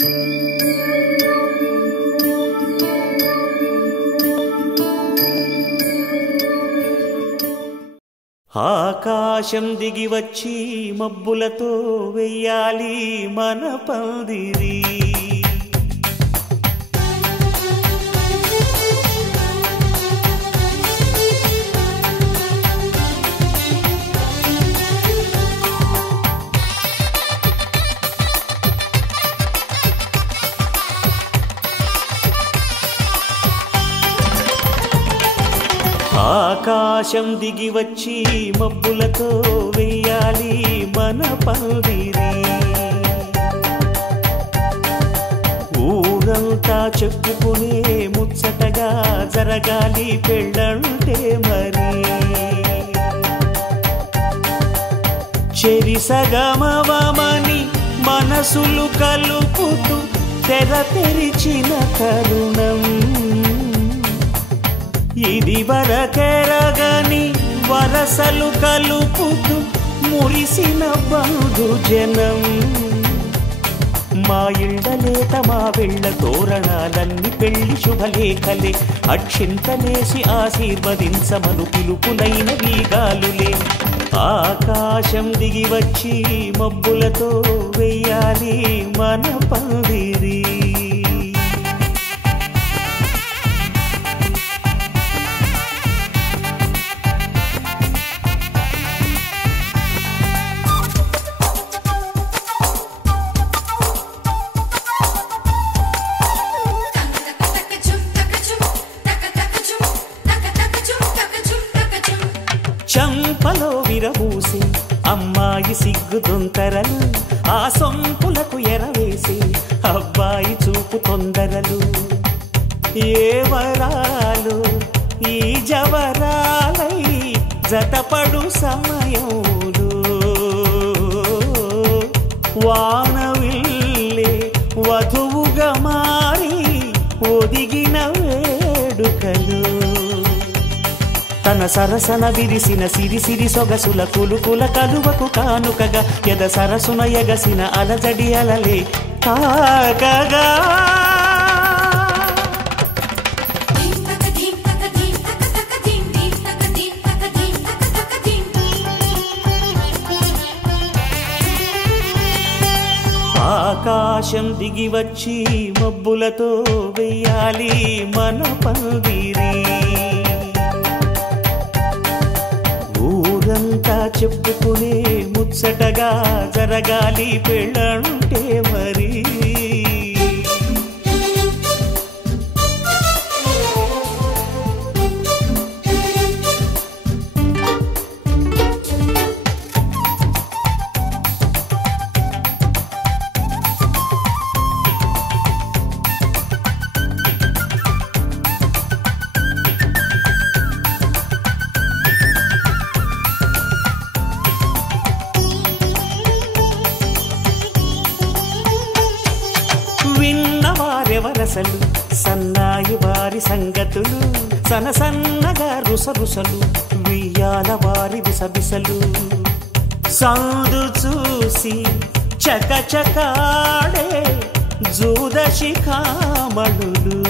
ఆకాశం దిగి వచ్చి మబ్బులతో వెయ్యాలి మన పందిరి. ఆకాశం దిగి వచ్చి మబ్బులతో వెయ్యాలి మన పందిరి. ఊరంతా చెప్పుకునే ముచ్చటగా జరగాలి పెళ్ళంటే మరి. చెరిసగమవమని మనసులు కలుపుతూ తెర తెరిచిన తరుణం. ఇది వరకెరగని వరసలు కలుపుతూ మురిసిన బంధుజనం. మా ఇళ్ళలేత మా వెళ్ళ తోరణాలన్నీ పెళ్లి శుభలేఖలే. అక్షింతలేసి ఆశీర్వదించమను పిలుపులైన వీగాలులే. ఆకాశం దిగి వచ్చి మబ్బులతో వెయ్యాలి మన పందిరి. చంపలో విరబూసి అమ్మాయి సిగ్గుదొంతరలు. ఆ సొంపులకు ఎరవేసి అబ్బాయి చూపు తొందరలు. ఏ వరాలు ఈ జవరాలై జతపడు సమయంలో. వానవిల్లే వధువుగా మారి ఒదిగిన వేడుకలు. తన సరసన విరిసిన సిరిసిరి సొగసుల కులుకుల కలువకు కానుకగా ఎద సరసున ఎగసిన అలజడి అలలే తాగగా. ఆకాశం దిగి వచ్చి మబ్బులతో వెయ్యాలి మన పందిరి. ఊరంతా చెప్పుకునే ముచ్చటగా జరగాలి పెళ్ళంటే మరి. విన్నవారెవరసలు సన్నాయి వారి సంగతులు. సనసన్నగా రుసరుసలు వియ్యాల వారి విసబిసలు. సందు చూసి చకచకాడే జూదశిఖామణులు.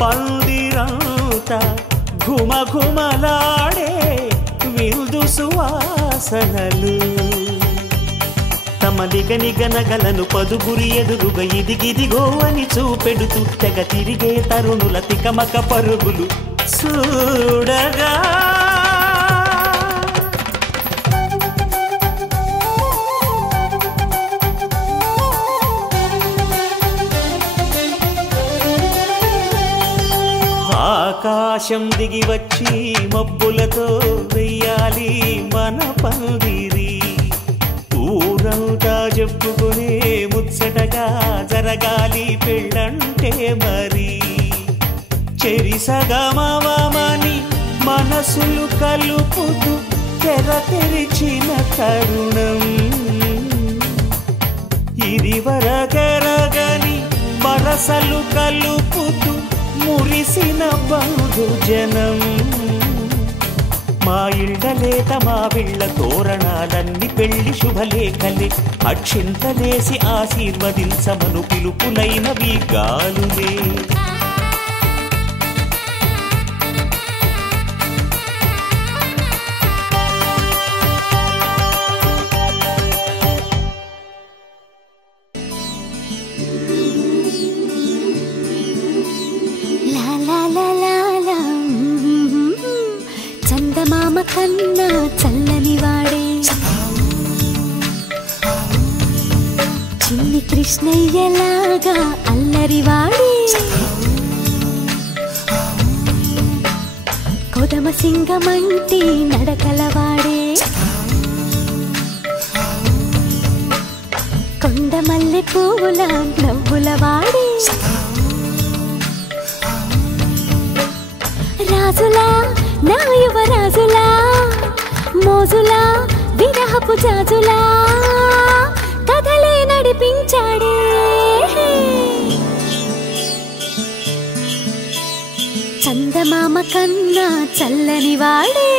పందిరంతా ఘుమఘుమలాడే విందు సువాసనలు. తమ నిగనిగనగలను పదుగురి ఎదురుగా ఇదిగిదిగో అని చూపెడుతూ తెగ తిరిగే తరుణుల తికమక పరుగులు చూడగా. ఆకాశం దిగి వచ్చి మబ్బులతో వెయ్యాలి మన పందిరి. ఊరంతా చెప్పుకునే ముచ్చటగా జరగాలి పెళ్ళంటే మరి. చెరిసగమవమని మనసులు కలుపుతూ తెర తెరిచిన తరుణం. ఇది వరకెరగని వరసలు కలుపుతూ మురిసిన బంధుజనం. మా ఇళ్ళలేత మా విళ్ళ తోరణాలన్ని పెళ్లి శుభలేఖలే అక్షింతలేసి ఆశీర్వదించమను పిలుపులైనవి గాలులే చందమామ కన్నా చల్లని వాడే చిన్ని కృష్ణయ్యలాగా అల్లరి వాడే కొదమ సింగమంటి నడకలవాడే కొండ మల్లె పువ్వుల నవ్వుల వాడే రాజులా నా యువరాజులా మోజులా విరహపు జాజులా కథలే నడిపించాడే చందమామ కన్నా చల్లని వాడే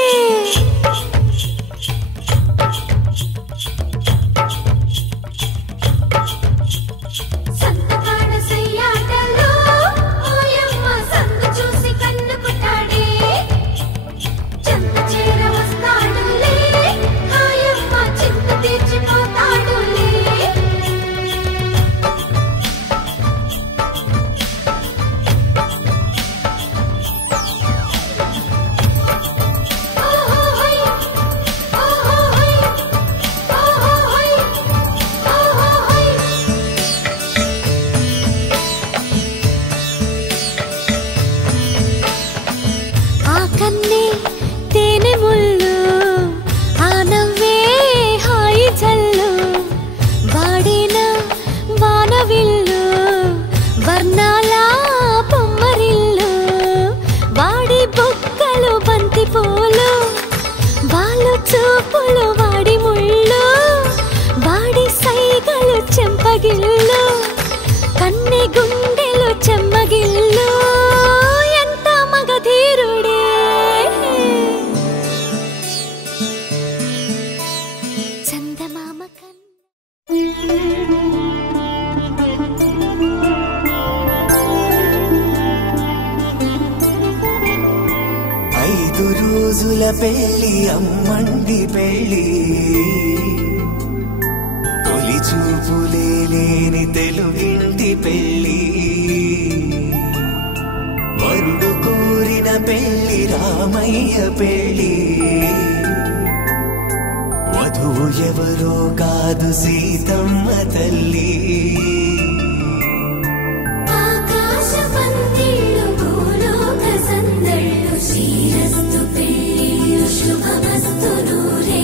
చెంపగిల్లు కన్నె గుండెలు చెమ్మగిల్లు ఎంత మగధీరుడే చందమామ ఐదు రోజుల పెళ్లి అమ్మండి పెళ్లి చూపులే లేని తెలుగింటి పెళ్లి వరుడు కోరిన పెళ్లి రామయ్య పెళ్లి వధువు ఎవరో కాదు సీతమ్మ తల్లి ఆకాశ పందిళ్ళు భూలోక సందళ్ళు శ్రీరస్తు పెళ్లిళ్ళు శుభమస్తు నూరే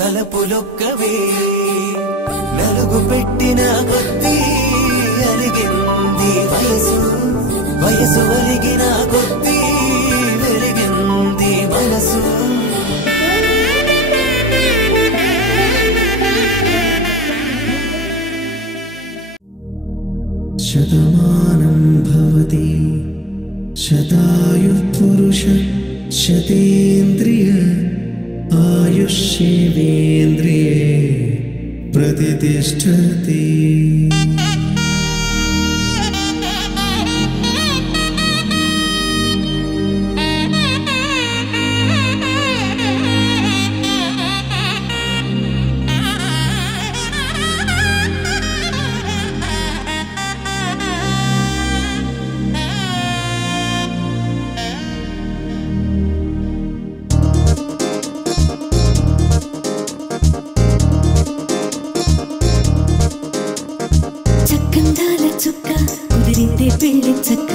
తలపులొక్కవే నలుగు పెట్టిన కొద్దీ అలిగింది వయసు వయసు ఒలిగిన కొద్దీ వెలిగింది మనసు శతమానం భవతి శతాయుః పురుష శతేంద్రియ ఆయుష్యేంద్రియే प्रतिष्ठति। చక్కందాల చుక్క కుదిరిందే పెళ్లి చక్క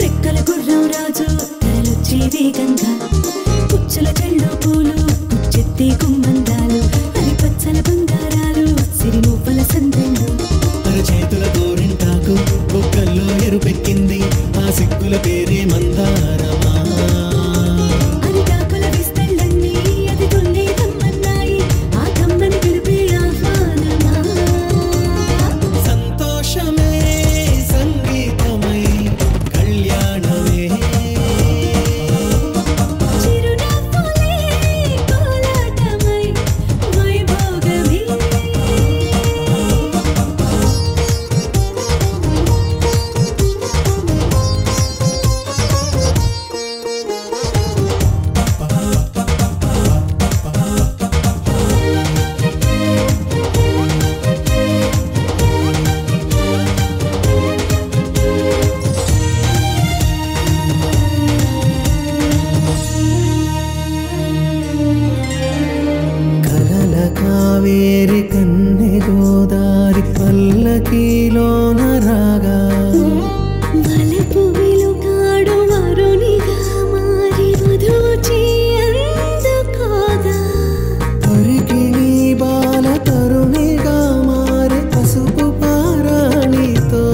రెక్కల గుర్రం రాజు తరలొచ్చే వేగంగా పుచ్చల చెళ్ళు పూలు పుచ్చెత్తే గుమ్మందాలు అది పచ్చల బంగారాలు సిరిమూపల సందెళ్ళు అరచేతుల గోరింటాకు బొక్కల్లో ఎరుపెక్కింది ఆ సిగ్గుల పేరే మందారమా అది కాకుల విస్తళ్ళన్నీ అది తొల్లి తమ్మన్నాయి ఆ కమ్మని పిలిపే ఆహ్వానమా సంతోషమే సంగీతమై కళ్యాణమే చిరునవ్వులే కోలాటమై వైభోగమే కలల కావేరి కన్నె గోదారి పల్లకీలోన రాగా వలపు వెలుగాడు వరునిగా మారి వధూచి అందుకోగా పరికిణి బాల తరుణిగా మారే పసుపు పారాణితో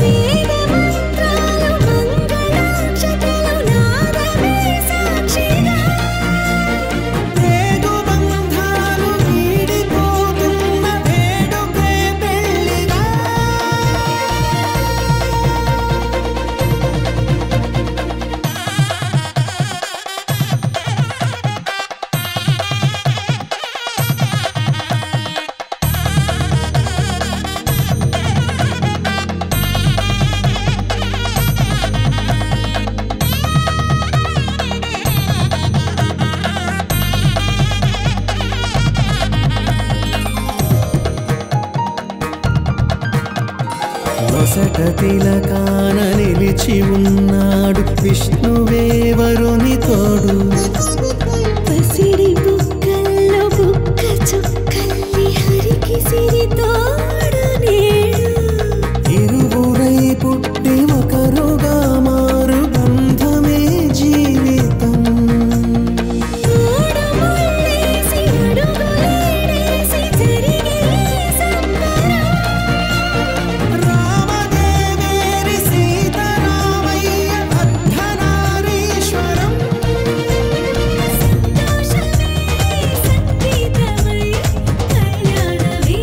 వేద మంత్రాలు మంగళాక్షతలు నాదమే సాక్షిగా వేగు బంధాలు వీడిపోతున్న వేడుకే పెళ్లిగా వసట తిలకాన నిలిచి ఉన్నాడు విష్ణువే వరుని తోడు పసిడి బుక్కల్లో బుక్క చుక్కల్లి హరికి సిరి తోడు నేడు ఇరువురై పుట్టి ఒకరుగా మారు బంధమే జీవితం మూడు ముళ్ళేసి అడుగులేసి జరిగే సంబరం రామదేవేరి సీతారామయ్య అర్ధనారీశ్వరం సంతోషమే సంగీతమై కళ్యాణమే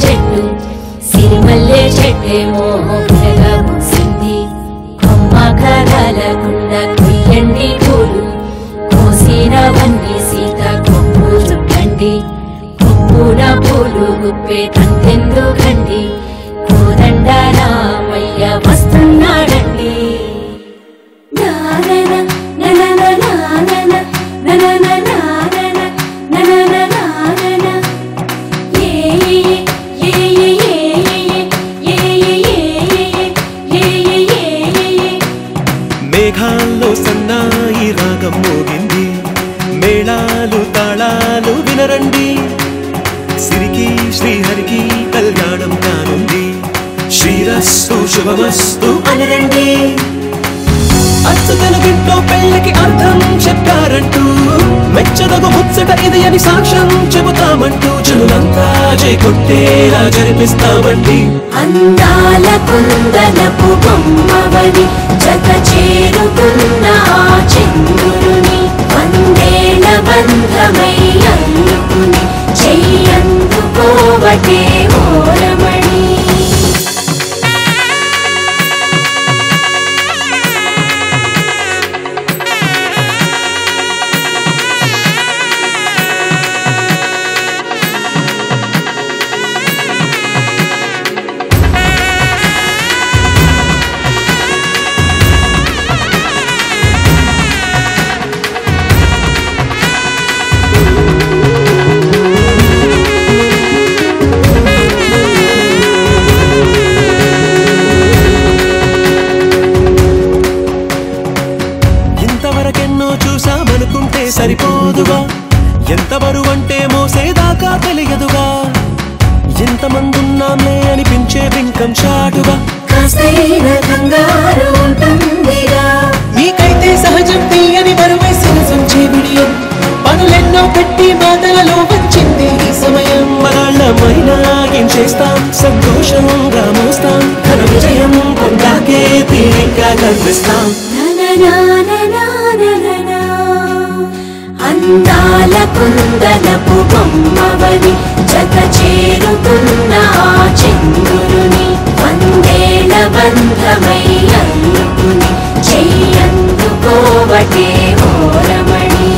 చెట్టు సిరిమల్లె చెట్టేమో పిల్లగా పూసింది కొమ్మ కదలకుండా కొయ్యండి పూలు కోసినవన్నీ సీత కొమ్ము చుట్టండి కొప్పున పూలు గుప్పే తంతెందుకండి కోదండ రామయ్య వస్తున్నాడండి మేఘాల్లో సన్నాయి రాగం మోగింది మేళాలు తాళాలు వినరండి సిరికి శ్రీహరికి కళ్యాణం కానుంది శ్రీరస్తు శుభమస్తు అనరండి అచ్చు తెలుగింట్లో పెళ్లికి అర్థం చెప్పారంటూ మెచ్చదగు ముచ్చట ఇది అని సాక్ష్యం చెబుతామంటూ జనులంతా జై కొట్టేలా జరిపిస్తామండి అందాల కుందనపు బొమ్మవని జత చేరుకున్న ఆ చంద్రుని వందేల బంధమై అల్లుకుని చెయ్యందుకోవటే ఓరమణి సరిపోదుగా ఎంత బరువంటే మోసేదాకా తెలియదుగా ఎంతమందున్నామే అనిపించే బింకం చాటుగా కాస్తైన కంగారు ఉంటుందిగా మీకైతే సహజం తీయని బరువై సరసించే విడియం పనులెన్నో పెట్టి మాటలలో వచ్చింది ఈ సమయం మనాళ్ళమైనా ఏం చేస్తాం సంతోషంగా మోస్తాం ఘన విజయం కొండాకే తీరిగ్గా కనిపిస్తాం అందాల కుందనపు బొమ్మవని జత చేరుకున్న ఆ చంద్రుని వందేల బంధమై అల్లుకుని చెయ్యందుకోవటే ఓరమణి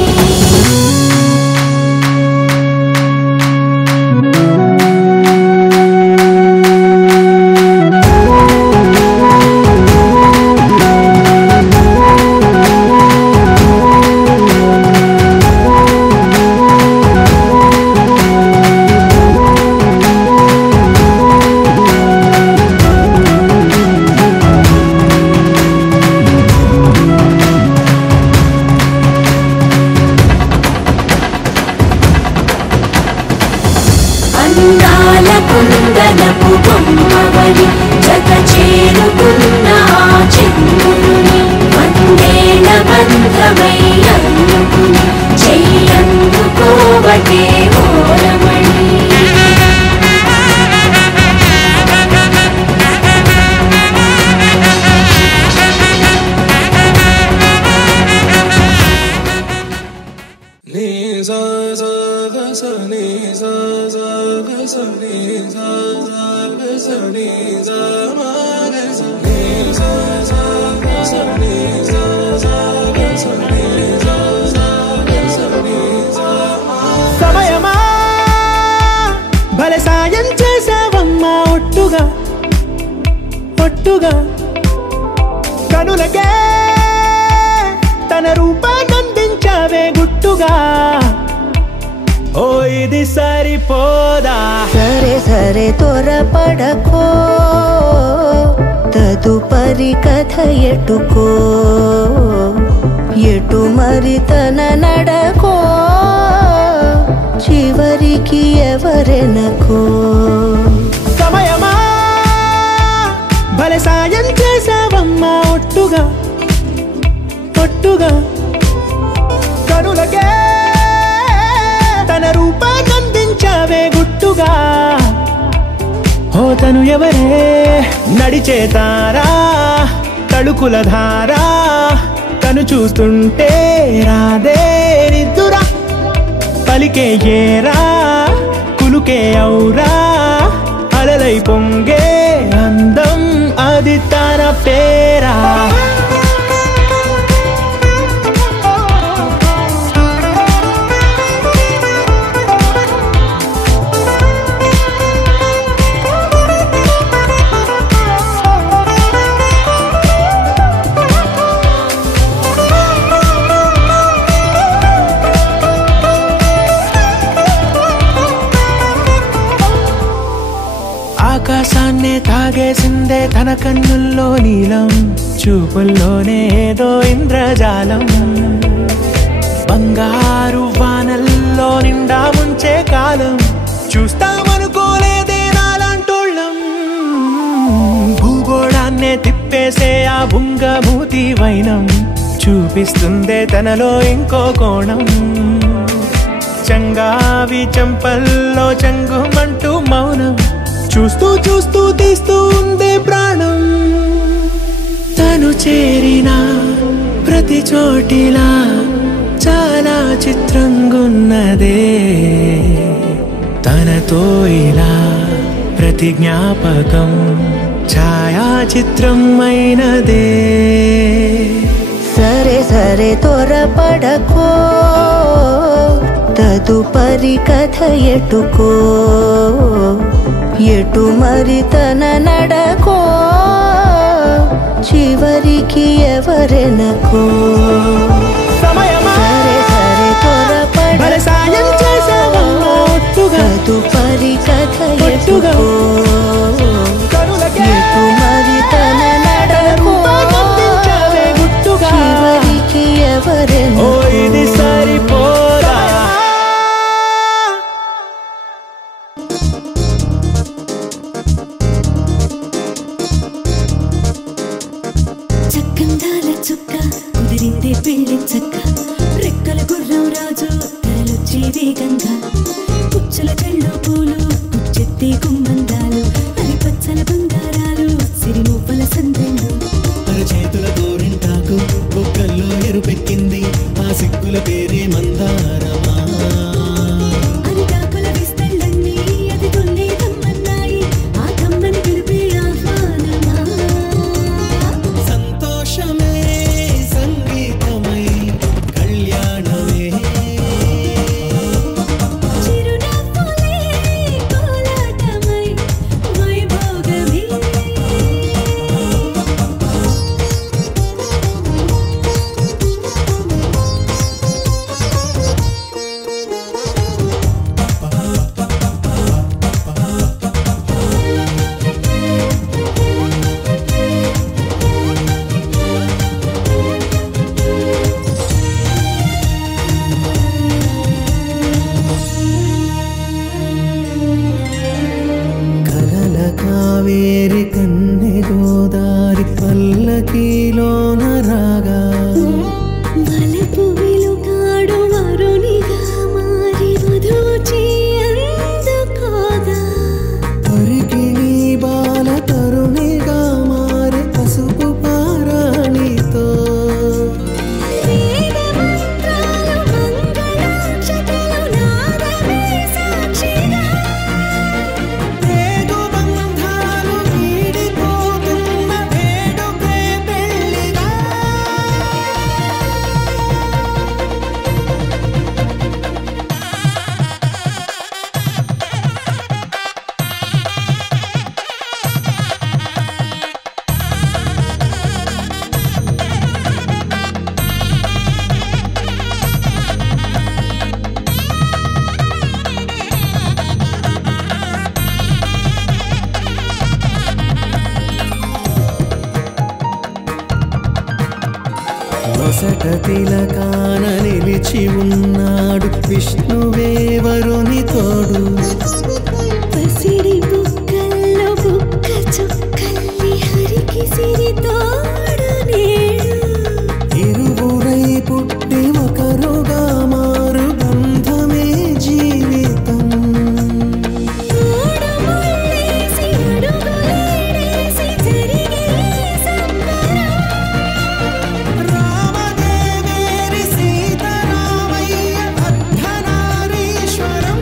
అందాల కుందనపు బొమ్మవని జత చేరుకున్న ఆ చంద్రుని వందేల బంధమై అల్లుకుని చెయ్యందుకోవటే ఓరమణి సమయమా భలే సాయం చేసావమ్మా ఒట్టుగా ఒట్టుగా కనులకే తన రూపాన్నందించావే గుట్టుగా ఓ ఇది సరిపోదా సరే సరే త్వరపడకో తదుపరి కథ ఎటుకో ఎటు మరి తన నడకో చివరికి ఎవరెనకో సమయమా భలే సాయం చేసావమ్మా ఒట్టుగా ఒట్టుగా కనులకే తన రూపాన్నందించావే గుట్టుగా ఓ తను ఎవరే నడిచే తారా తళుకుల ధారా తను చూస్తుంటే రాదే నిద్దురా పలికే ఏరా కులుకే ఔరా ఆకాశాన్నే తాగేసిందే తన కన్నుల్లో నీలం, చూపుల్లోనే ఏదో ఇంద్రజాలం. బంగారు వానల్లో నిండా ముంచే కాలం, చూస్తామనుకోలేదే నాలాంటోళ్ళం. భూగోళాన్నే తిప్పేసే ఆ బుంగమూతి వైనం, చూపిస్తుందే తనలో ఇంకో కోణం. చంగావి చంపల్లో చంగుమంటూ మౌనం, చూస్తూ చూస్తూ తీస్తూ ఉందే ప్రాణం. తను చేరిన ప్రతి చోటిలా చాలా చిత్రంగున్నదే, తనతో ఇలా ప్రతి జ్ఞాపకం ఛాయాచిత్రం అయినదే. సరే సరే త్వరపడకో, తదుపరి కథ ఎటుకో, ఎటు మరి తన నడకో, చివరికి ఎవరెనకో. సరే సరే త్వరపడకో, తదుపరి కథ ఎటుకో, ఎటు మరి తన నడకో, చివరికి ఎవరెనకో. ఇది సరిపోదా? చక్కందాల చుక్క కుదిరిందే పెళ్లి చక్క, రెక్కల గుర్రం రాజు తరలొచ్చే వేగంగా, పుచ్చల చెళ్ళు పూలు పుచ్చెత్తి గుమ్మందాలు, అరి పచ్చల బంగారాలు సిరిమూపల సందెళ్ళు. చేతుల గోరింటాకు బొక్కల్లో ఎరుపెక్కింది, ఆ సిగ్గుల పేరే మందారమా. అరిటాకుల విస్తళ్ళన్నీ అది కొన్నే కమ్మన్నాయి, ఆ కమ్మని పిలిపే ఆహ్వానమా. సంతోషమే సంగీతమై కళ్యాణమే, చిరునవ్వులే కోలాటమై వైభోగమే. కలల కావేరి కన్నె గోదారి పల్లకీలోన రాగా, వలపు వెలుగాడు వరునిగా మారి వధూచి అందుకోగా, పరికిణి బాల తరుణిగా మారే పసుపు పారాణితో. వేద మంత్రాలు మంగళాక్షతలు నాదమే సాక్షిగా, రేగు బంధాలు వీడిపోతున్న వేడుకే పెళ్లిగా. వసట తిలకాన నిలిచి ఉన్నాడు విష్ణువే వరుని తోడు. పసిడి బుక్కల్లో బుక్క చుక్కల్లి హరికి సిరి తోడు నేడు, ఇరువురై పుట్టి ఒకరుగా మారు బంధమే జీవితం. తోడు ముళ్ళేసి అడుగులేసి జరిగే సంబరం. రామదేవేరి సీతారామయ్య అర్ధనారీశ్వరం.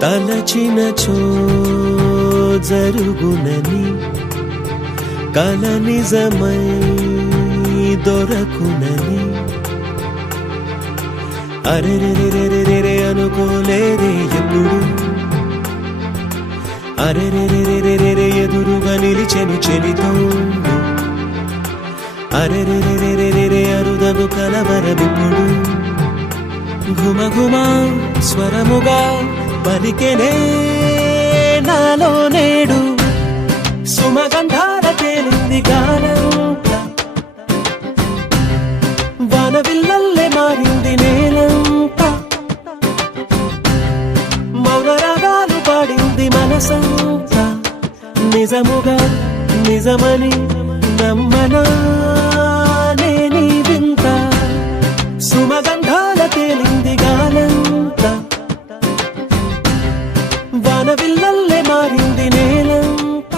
తలచినచో జరుగునని కల నిజమై దొరకునని అరెరెరెరెరెరె అనుకోలేదే ఎప్పుడు అరెరెరెరెరెరె ఎదురుగా నిలిచెను చెలితోడు అరెరెరెరెరెరె అరుదగు కలవరమిప్పుడు ఘుమ ఘుమ స్వరముగా పలికెనే నాలో నేడు సుమగంధాల తేలింది గానంత వానవిల్లల్లే మారింది నేలంత మౌన రాగాలు పాడింది మనసంత నిజముగా నిజమని నమ్మనా నేనీ వింత సుమగంధాల తేలింది గానంత వానవిల్లల్లే మారింది నేలంత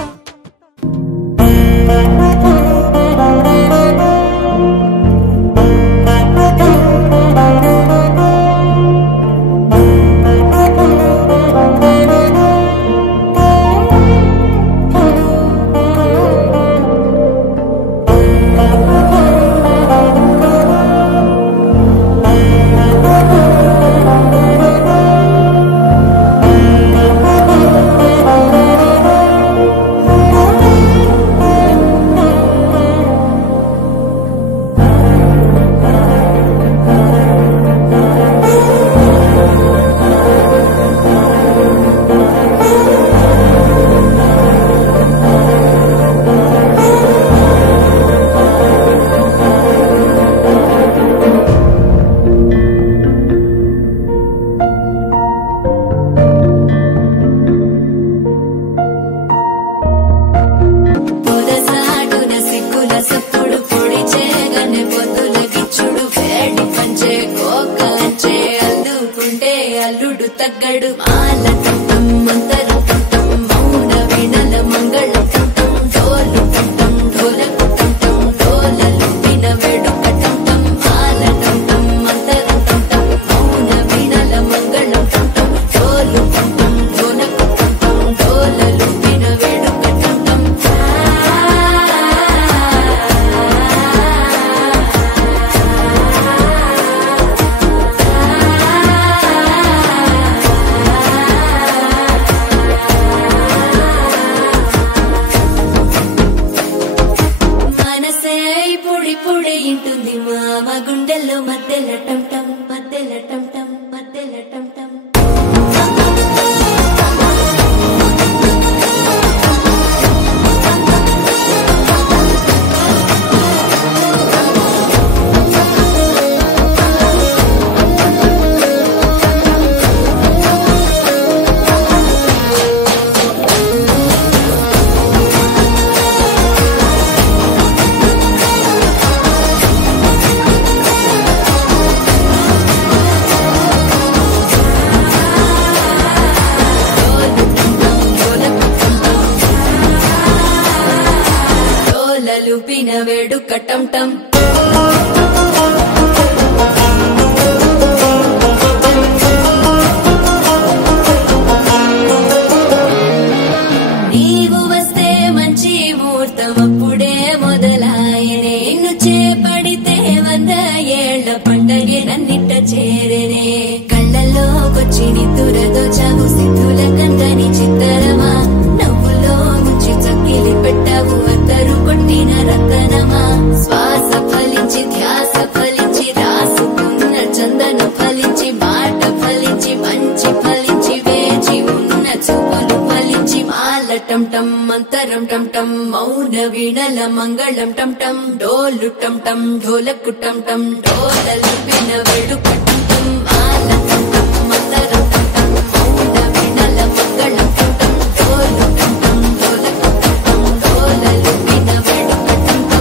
మంగళం టం టం డోలు టం టం ఢోలకు టం టం డోలలు విన వేడుక టం టం మాల టం టం మంతరం టం టం మౌన వినల మంగళం టం టం డోలు టం టం ఢోలకు టం టం డోలలు విన వేడుక టం టం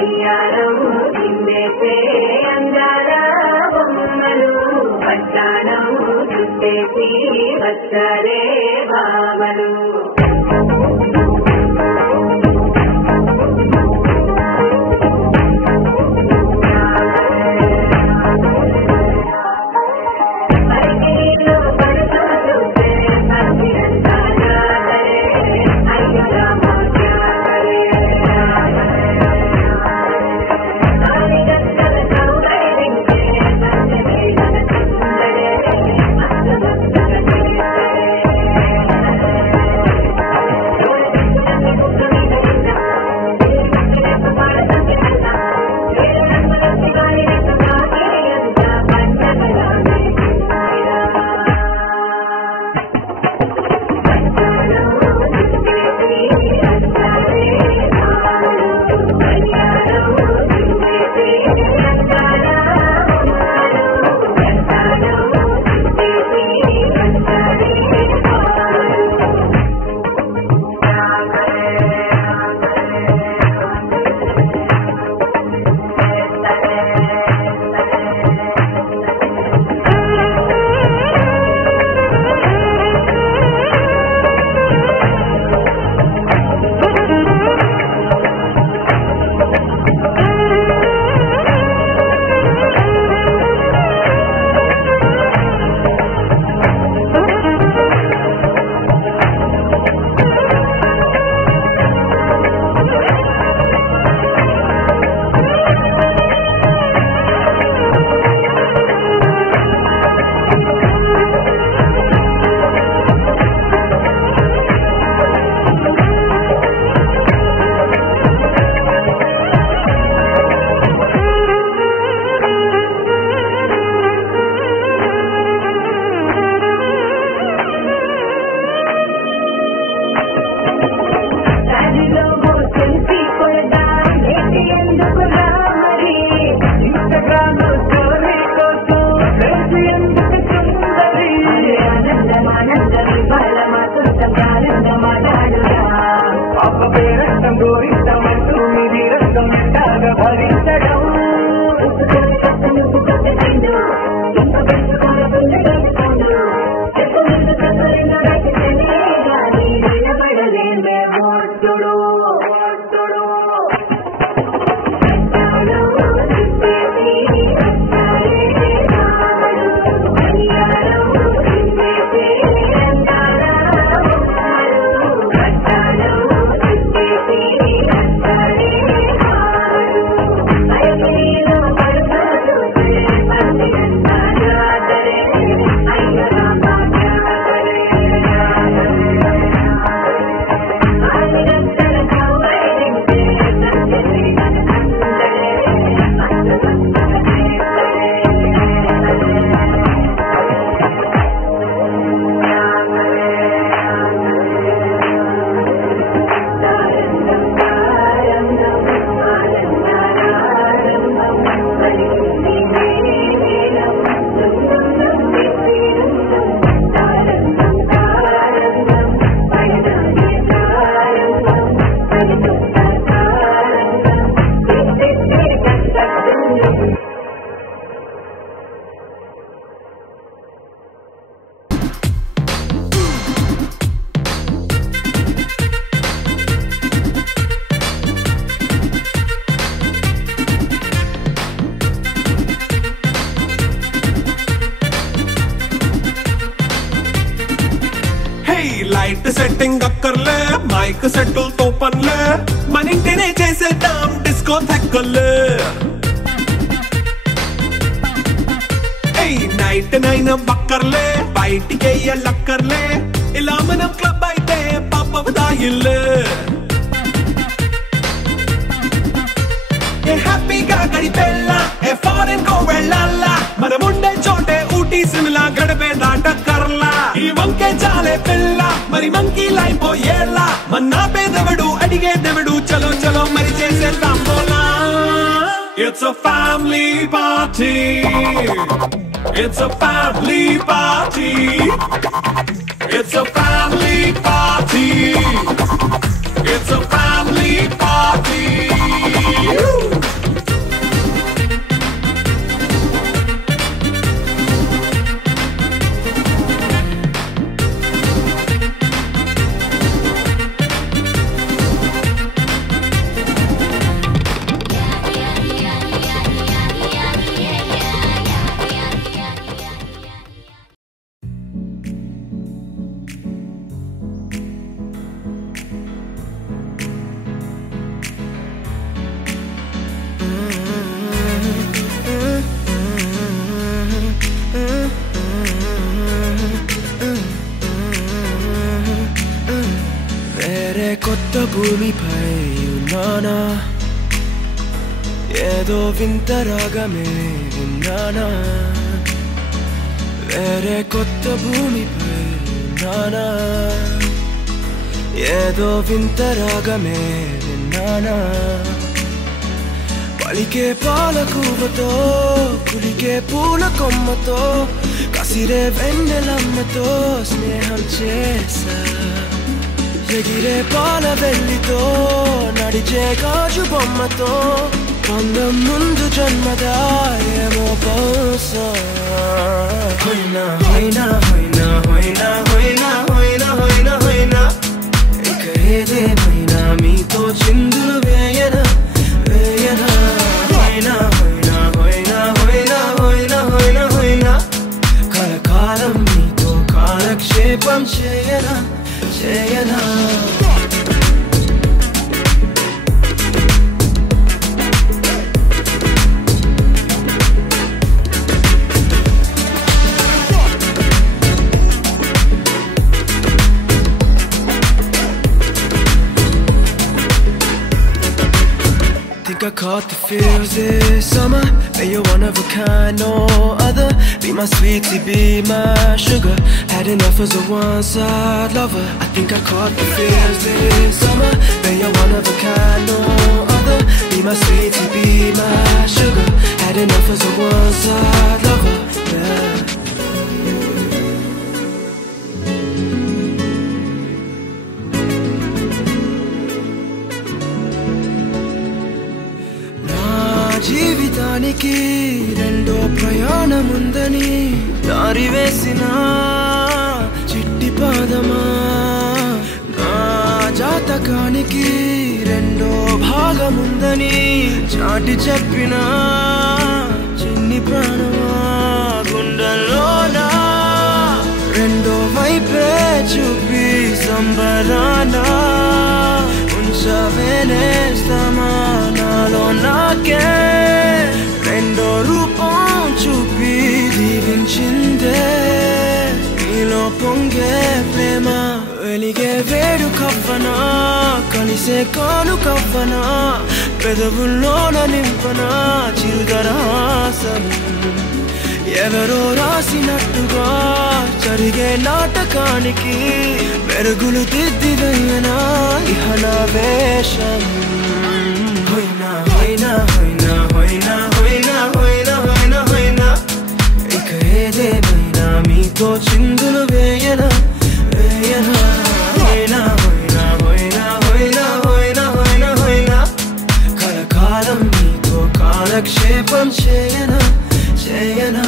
వయ్యారం చిందేసే అందాల బొమ్మలు పట్టాణం చుట్టేసి వచ్చారే భామలు లైట్ సెట్టింగ్ అక్కర్లే మైక్ సెట్టులతో పనులే మన ఇంటినే చేసేద్దాం డిస్కో థెక్కలే నైట్ నైన్ బక్కర్లే బయటికి ఎల్లక్కర్లే ఇలా మనం క్లబ్ అయితే పాపదాయిల్లే హ్యాపీగా గడిపెళ్ళా ఏ ఫారెన్ కో వెళ్ళాలా మనం ఉండే చోటే ఊటీ సిమ్లా గడిపే దాటక్కర్లా ఈ వంకే చాలే పిల్ల మరి మంకీ లైపోయేలా మన్నా పేదవడు అడిగే దేవుడు చలో చలో మరి చేసేద్దాం బోలా It's a family party It's a family party It's a family party It's a family party భూమిపై ఉన్నానా ఏదో వింత రాగమే విన్నానా వేరే కొత్త భూమిపై ఉన్నానా ఏదో వింత రాగమే విన్నానా పలికే పాలకూవతో కులికే పూల కొమ్మతో కసిరే వెన్నెలమ్మతో స్నేహం చేసా ఎగిరే పాల వెల్లితో నడిచే గాజు బొమ్మతో అందం ముందు జన్మదా ఏమో బహుశా హోయినా హోయినా హోయినా హోయినా హోయినా హోయినా హోయినా హోయినా ఇక ఏదేమైనా మీతో చిందులు వేయనా వేయనా హోయినా హోయినా హోయినా హోయినా హోయినా హోయినా హోయినా కలకాలం మీతో కాలక్షేపం చేయనా చేయనా Think I caught the feels this summer. But you're one of a kind, no other. Be my sweetie, be my sugar. Had enough as a one-side lover. I think I caught the feels this summer. But you're one of a kind, no other. Be my sweetie, be my sugar. Had enough as a one-side lover. Yeah. జీవితానికి రెండో ప్రయాణముందని దారి వేసిన చిట్టి పాదమా నా జాతకానికి రెండో భాగముందని చాటి చెప్పిన చిన్ని ప్రాణమా గుండెల్లోనా రెండో వైపే చూపి సంబరానా ఉంచవేనేస్తామా నాలో నాకే రెండో రూపం చూపి దీవించిందే నీలో పొంగే ప్రేమ వెలిగే వేడు కవ్వనా కలిసే కాను కవ్వనా పెదవుల్లోన నింపనా చిరుదరహాసం ఎవరో రాసినట్టుగా జరిగే నాటకానికి మెరుగులు దిద్దివయ్యనా ఇహ నా వేషం హోయినా హోయినా హోయినా హోయినా హోయినా హోయినా హోయినా హోయినా ఇక ఏదేమైనా మీతో చిందులు వేయనా వేయనా హోయినా హోయినా హోయినా హోయినా హోయినా హోయినా హోయినా కలకాలం మీతో కాలక్షేపం చేయనా చేయనా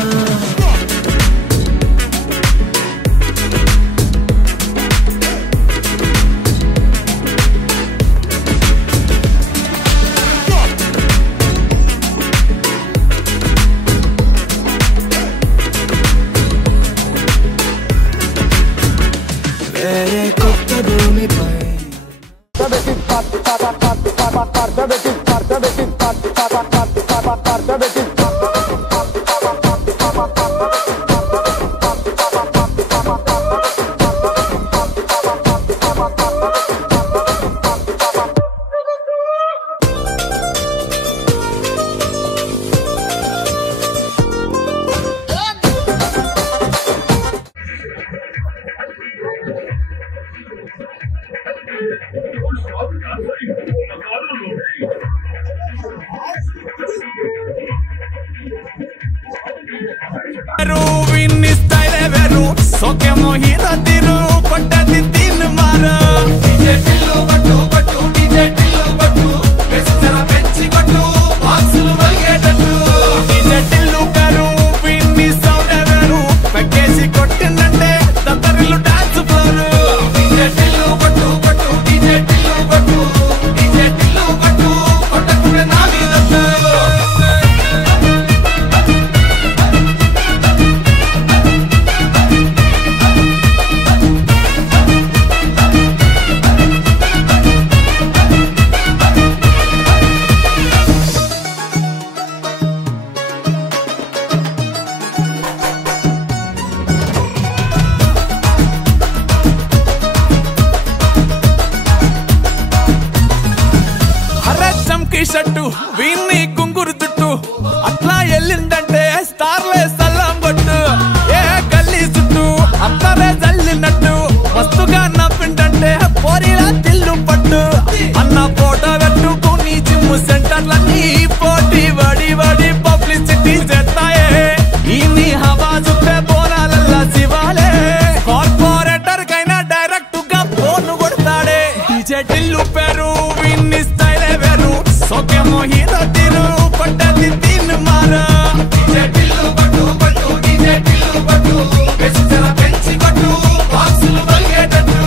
వేరే కొత్త భూమిపై షర్టు వీన్ని కుంగురు చుట్టూ అట్లా వెళ్ళిందంటే స్టార్లే సల్లం కొట్టు ఏ గల్లీ చుట్టూ అత్తరే జల్లినట్టు మస్తుగా నవ్విందంటే పోరిలా తిల్లు పట్టు అన్న ఫోటో పెట్టుకుని జిమ్ సెంటర్లన్నీ పోటీ వడి వడి పబ్లిసిటీ చేస్తాయే ఈ హవా చుట్టే బోనాలల్లా శివాలే కార్పొరేటర్ కైనా డైరెక్ట్ గా ఫోన్ కొడతాడే డీజే టిల్లు పేరు విన్ని స్టైలే వేరు సోకేమో హీరో తీరు కొట్టది తీన్ మారా డీజే టిల్లు పట్టు పట్టు డీజే టిల్లు పట్టు బెస్ట్ పెంచి కొట్టు బాక్సులు వల్గేటట్టు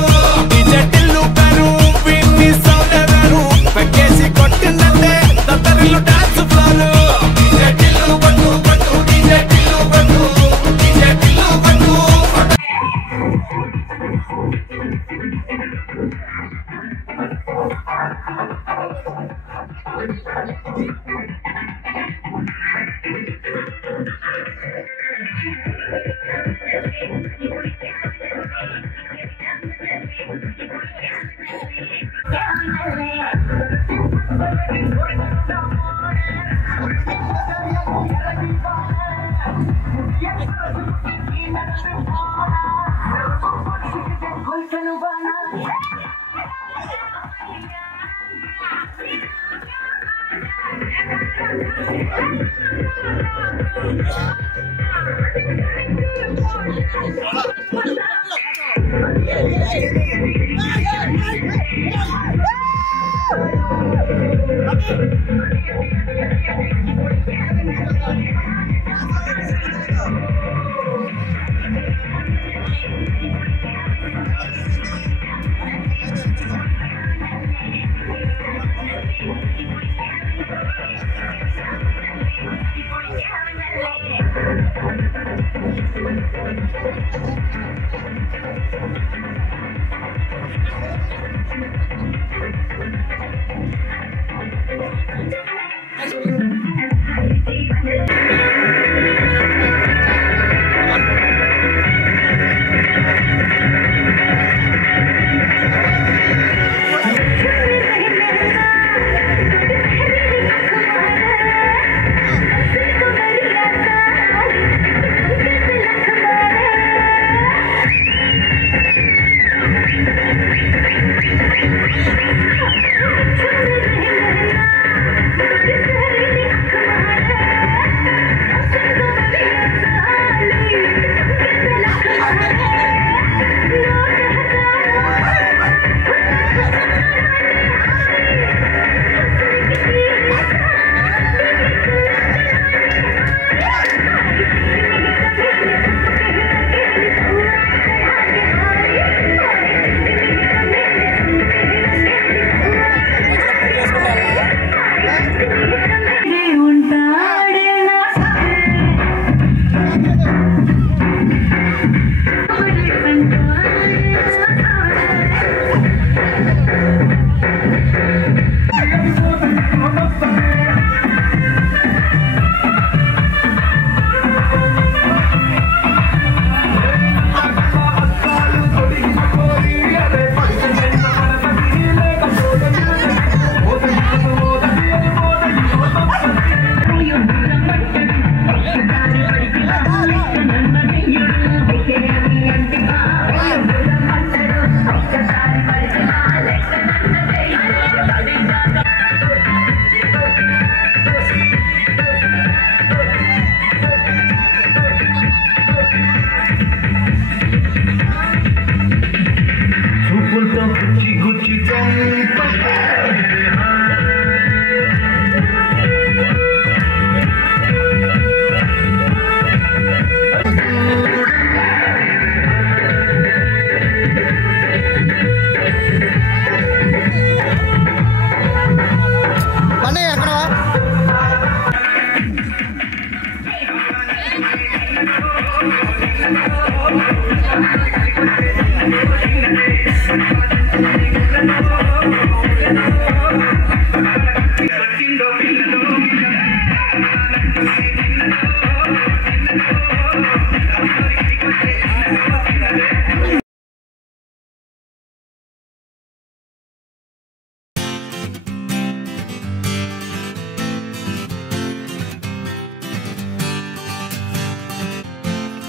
డీజే టిల్లు పేరు విన్ని సౌండ్ వేరు పెక్కేసి కొట్టిందంటే దత్తరిల్లు డాన్స్ ఫ్లోర్ డీజే టిల్లు పట్టు పట్టు డీజే టిల్లు పట్టు డీజే టిల్లు పట్టు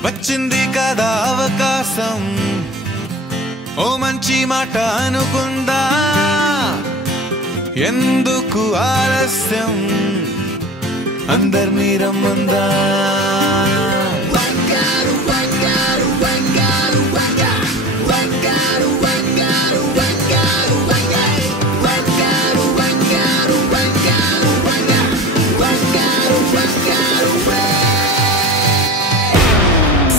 వచ్చింది కదా అవకాశం, ఓ మంచి మాట అనుకుందా, ఎందుకు ఆలస్యం, అందర్నీ రమ్మందా.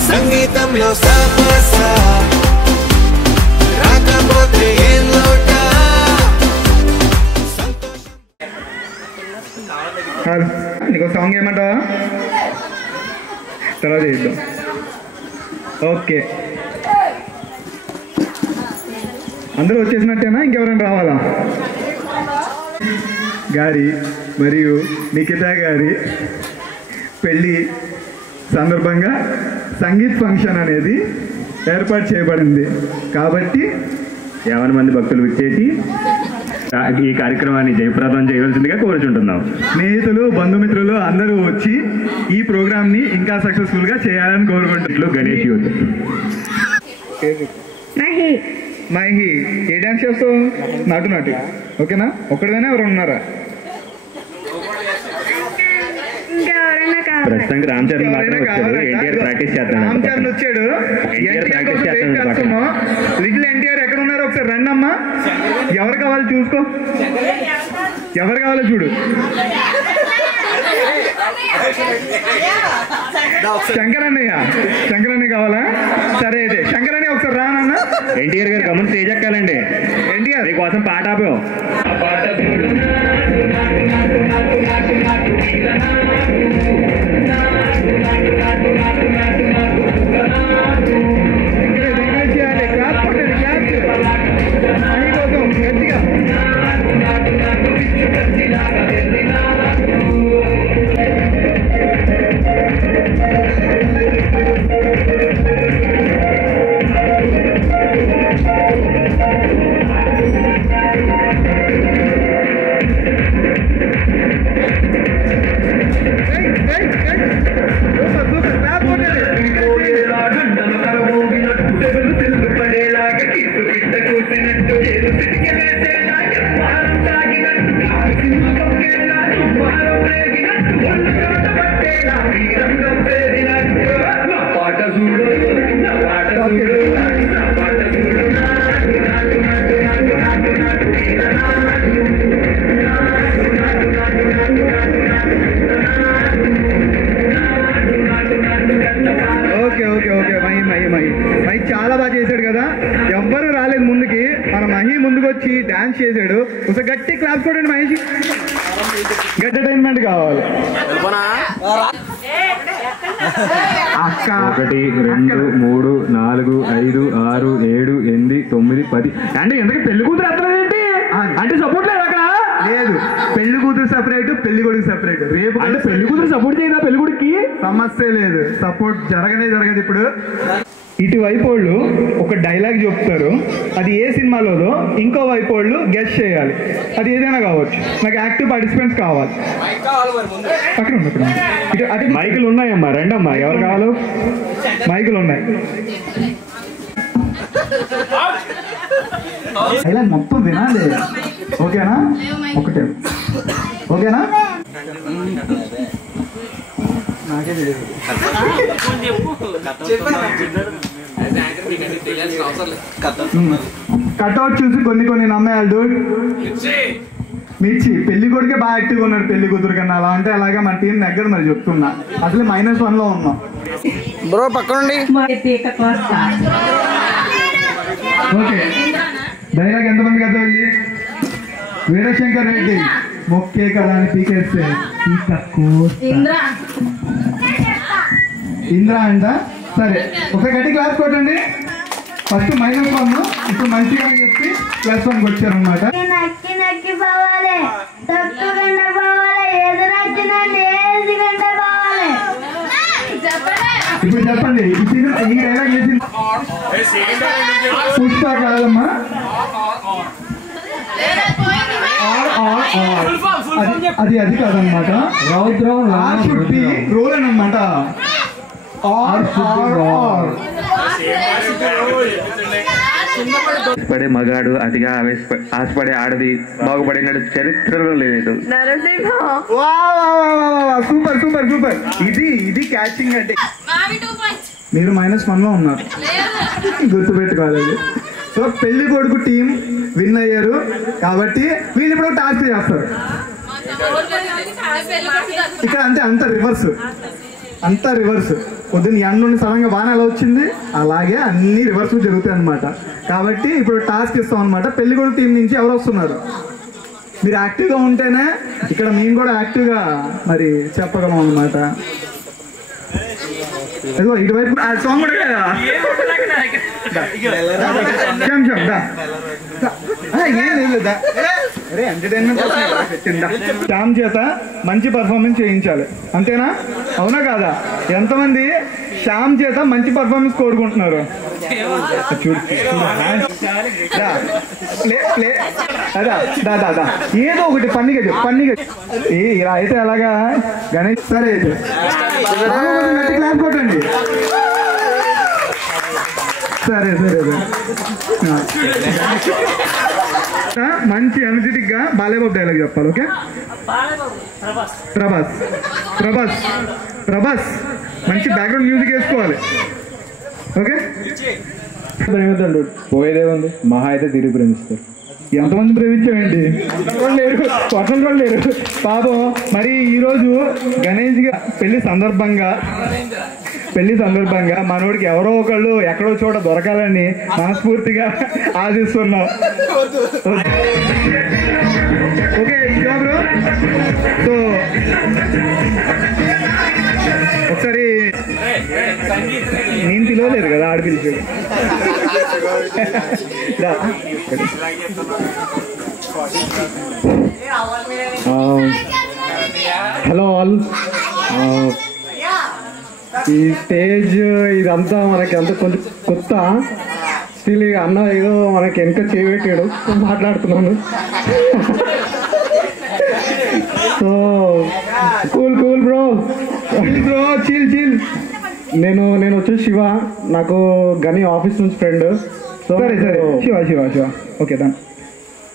సంగీతంలో సాపసా రాకపోతే ఏం లోటా. నీకు సాంగ్ ఏమంటావా? తర్వాత చేద్దాం. ఓకే, అందరూ వచ్చేసినట్టేనా? ఇంకెవరైనా రావాలా? గారి మరియు నిఖితా గారి పెళ్ళి సందర్భంగా సంగీత్ ఫంక్షన్ అనేది ఏర్పాటు చేయబడింది. కాబట్టి 50 మంది భక్తులు విచ్చేసి ఈ కార్యక్రమాన్ని జయప్రదం చేయవలసిందిగా కోరుచుంటున్నాం. స్నేహితులు, బంధుమిత్రులు అందరూ వచ్చి ఈ ప్రోగ్రామ్ ని ఇంకా సక్సెస్ఫుల్ గా చేయాలని కోరుకుంటున్నారు. గణేష్ యూత్ మహి ఏ డాన్స్ చేస్తావు? నాటు ఓకేనా? ఒక్కడిదైనా ఎవరు ఉన్నారా? ప్రస్తుతానికి రామ్ చరణ్ మాత్రం వచ్చాడు. ఎన్టీఆర్ ప్రాక్టీస్ చేద్దాం. రామ్ చరణ్ వచ్చాడు. లిటిల్ ఎన్టీఆర్ ఎక్కడ ఉన్నారు? ఒకసారి రండి అమ్మా. ఎవరు కావాలి చూసుకో, ఎవరు కావాలో చూడు. శంకరన్నయ్య కావాలా? సరే అయితే శంకరన్నయ్య ఒకసారి రానన్నా. ఎన్టీఆర్ గారు గమని స్టేజ్ ఎక్కాలండి. ఎన్టీఆర్ కోసం పాట ఆపాం. మహి చాలా బాగా చేశాడు కదా. ఎవ్వరు రాలేదు ముందుకి, మన మహి ముందుకు వచ్చి డాన్స్ చేశాడు. ఒకసారి గట్టి క్లాస్ కొట్టండి మహేష్. ఎంటర్టైన్మెంట్ కావాలి. అక్క 1 2 3 4 5 6 7 8 9 10 అంటే ఎందుకు పెళ్లి కూతురు అర్థమేంటి అంటే సపోర్ట్ లేదు అక్కడ? లేదు, పెళ్లి కూతురు సెపరేట్, పెళ్లి కొడుకు సెపరేట్. రేపు అంటే పెళ్లి కూతురు సపోర్ట్ చేయదా? పెళ్లి కొడుకు సమస్య లేదు, సపోర్ట్ జరగదు ఇప్పుడు. ఇటువైపు వాళ్ళు ఒక డైలాగ్ చెప్తారు, అది ఏ సినిమాలోదో. ఇంకో వైపు వాళ్ళు గెస్ట్ చేయాలి, అది ఏదైనా కావచ్చు. నాకు యాక్టివ్ పార్టిసిపెంట్స్ కావాలి. అక్కడ అటు మైకులు ఉన్నాయమ్మా, రండమ్మా. ఎవరు కావాలి? మైకులు ఉన్నాయి. ఇలా మొత్తం వినాలి. ఓకేనా? ఒకటే ఓకేనా? నాకే తెలియదు. కట్అవుట్ చూసి కొన్ని నమ్మేయాలి. మిర్చి పెళ్లి కొడుకే బాగా యాక్టివ్గా ఉన్నాడు పెళ్లి కూతురు కన్నా. అలా అంటే అలాగే మన టీం దగ్గర మరి చెప్తున్నా. అసలు -1 లో ఉన్నాం. బ్రో పక్కనుండి. ఓకే, డైలాగ్ ఎంతమంది కదా వెళ్ళి? వీరశంకర్ రెడ్డి మొక్కే కదా అని పీకేస్తే ఇంద్ర అంట. సరే, ఒక గట్టి క్లాస్ కొట్టండి. ఫస్ట్ -1, ఇప్పుడు మంచిగా చెప్పి +1కి వచ్చారనమాట. ఇప్పుడు చెప్పండి, ఈ డైలాగ్ చేసింది పుష్ప కాదమ్మా. అది కాదనమాట. రోల్ అనమాట. ఆశపడే మగాడు అతిగా ఆశపడే ఆడది బాగుపడిన చరిత్రలో లేదు. Super super super. ఇది క్యాచింగ్ అంటే. మీరు -1 ఉన్నారు, గుర్తుపెట్టుకోవాలి. సో పెళ్లి కొడుకు టీం విన్ అయ్యారు కాబట్టి వీళ్ళు ఇప్పుడు టాస్క్ చేస్తారు. ఇక్కడ అంత రివర్స్ పొద్దున్న ఎండ నుండి సడన్గా వాన ఎలా వచ్చింది అలాగే అన్ని రివర్స్ జరుగుతాయి అనమాట. కాబట్టి ఇప్పుడు టాస్క్ ఇస్తాం అనమాట. పెళ్లి కొడుకు టీం నుంచి ఎవరు వస్తున్నారు? మీరు యాక్టివ్గా ఉంటేనే ఇక్కడ మేము కూడా యాక్టివ్గా మరి చెప్పగలం అనమాట. ఇటువైపు సాంగ్ కూడా కదా శ్యామ్ చేత మంచి పర్ఫార్మెన్స్ చేయించాలి, అంతేనా? అవునా కాదా? ఎంతమంది శ్యామ్ చేత మంచి పర్ఫార్మెన్స్ కోరుకుంటున్నారు? ఏదో ఒకటి పండుగ ఇలా అయితే ఎలాగా గణేష్? సరే అయితే క్లాస్ కొట్టండి. సరే మంచి ఎనర్జెటిక్ గా బాలేబాబు డైలాగ్ చెప్పాలి. ఓకే? ప్రభాస్ మంచి బ్యాక్గ్రౌండ్ మ్యూజిక్ వేసుకోవాలి. ఓకే? పోయేదే ఉంది, మహా అయితే తిరిగి ప్రేమిస్తారు. ఎంతమంది ప్రేమించామండి? కొట్టలు లేరు పాపం. మరి ఈరోజు గణేష్ పెళ్లి సందర్భంగా మనోడికి ఎవరో ఒకళ్ళు ఎక్కడో చోట దొరకాలని మనస్ఫూర్తిగా ఆశిస్తున్నాం. Okay bro. సో ఒకసారి నేను పిలవలేదు కదా, ఆడ పిలిచాడు. Hello all. ఈ స్టేజ్ ఇదంతా మనకి అంత కొంచెం కొత్త. స్టిల్ ఇక అన్న ఏదో మనకి వెనక చేయబెట్టాడు, మాట్లాడుతున్నాను. So cool bro chill. నేను వచ్చేసి శివ, నాకు గని ఆఫీస్ నుంచి ఫ్రెండ్. సరే శివ. ఓకే దాని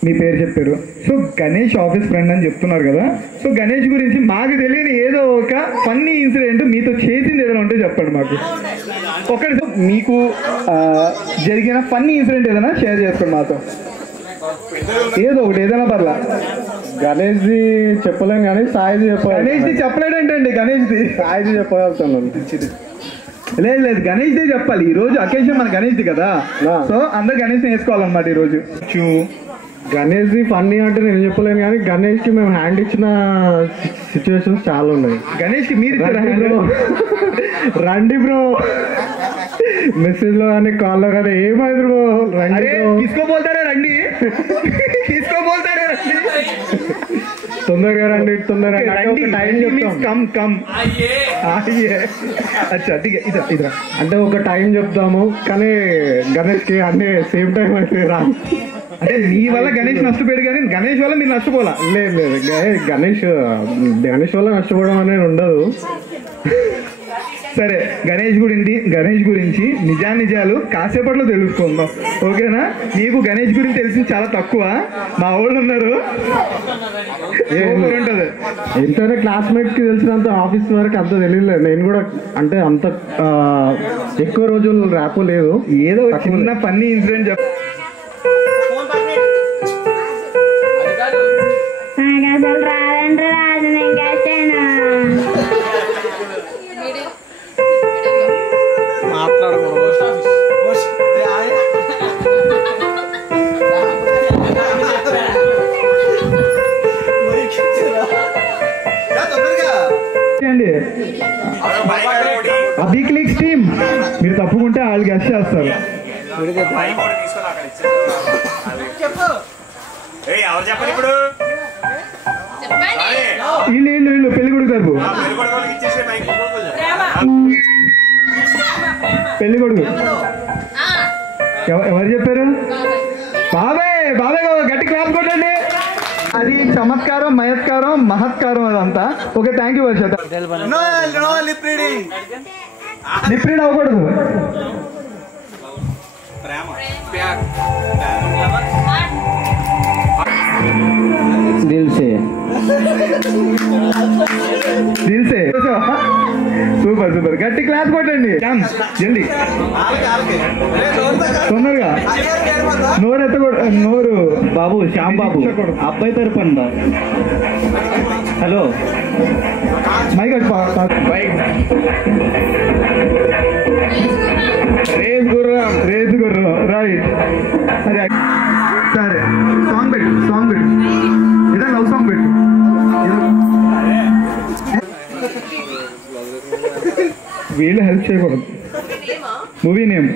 మీ పేరు చెప్పారు. సో గణేష్ ఆఫీస్ ఫ్రెండ్ అని చెప్తున్నారు కదా. సో గణేష్ గురించి మాకు తెలియని ఏదో ఒక ఫన్నీ ఇన్సిడెంట్ మీతో చేసింది ఏదైనా ఉంటే చెప్పండి మాకు. ఒకటి మీకు జరిగిన ఫన్నీ ఇన్సిడెంట్ ఏదైనా షేర్ చేసుకోండి మాతో. ఏదో ఒకటి, ఏదైనా పర్లా. గణేష్ది చెప్పలేను కానీ సాయిది చెప్పాలి. గణేష్ది చెప్పలేడంటండి. గణేష్ది సాయిది చెప్పగలుగుతాను. లేదు గణేష్దే చెప్పాలి. ఈ రోజు అకేషన్ మన గణేష్ది కదా. సో అందరు గణేష్ వేసుకోవాలన్నమాట ఈ రోజు. గణేష్ది ఫన్నీ అంటే నేను చెప్పలేను కానీ గణేష్ కి మేము హ్యాండ్ ఇచ్చిన సిచ్యువేషన్స్ చాలా ఉన్నాయి. గణేష్ కి మీరు రండి బ్రో, మెసేజ్ లో కానీ కాల్ లో కానీ ఏమైంది బ్రో? తీసుకోబోతారే రండి. తొందరగా రండి, తొందరగా టైం చెప్తాం. అంటే ఒక టైం చెప్తాము కానీ గణేష్ కి అన్ని సేమ్ టైం అయితే రా. అంటే మీ వల్ల గణేష్ నష్టపోయాడు కానీ గణేష్ వల్ల మీరు నష్టపోలా? లేదు గణేష్ వల్ల నష్టపోవడం అనేది ఉండదు. సరే గణేష్ గురించి నిజాలు కాసేపట్లో తెలుసుకుందాం. ఓకేనా? మీకు గణేష్ గురించి తెలిసింది చాలా తక్కువ. మా వాళ్ళు ఉన్నారు, ఉంటుంది. ఎంతైనా క్లాస్మేట్ కి తెలిసినంత ఆఫీస్ వరకు అంత తెలియలేదు. నేను కూడా అంటే అంత ఎక్కువ రోజులు ర్యాపో లేదు. ఏదో చిన్న ఫన్నీ ఇన్సిడెంట్ చెప్ప. అబిక్లిక్స్ టీమ్ మీరు తప్పుకుంటే వాళ్ళు గెస్ట్ చేస్తారు. వీళ్ళు పెళ్లి కొడుకు తరపు. పెళ్లి కొడుకు ఎవరు చెప్పారు? బాబాయ్ గట్టి క్లాప్ కొట్టండి. అది చమత్కారం, మహత్కారం అదంతా. ఓకే, థ్యాంక్ యూ వర్ష. లిప్రీడ్ అవ్వకూడదు. దిల్సే సూపర్ సూపర్. గట్టి క్లాస్ కొట్టండి జల్దీ తొందరగా. నోరు ఎత్తకూడదు. నోరు బాబు శ్యామ్ బాబు అబ్బాయి తరపున. హలో మైక్ రేసు గుర్రం రైట్. అదే సరే సాంగ్ పెట్టు ఇదే లవ్ సాంగ్ పెట్టు. వీళ్ళు హెల్ప్ చేయకూడదు. మూవీ నేమ్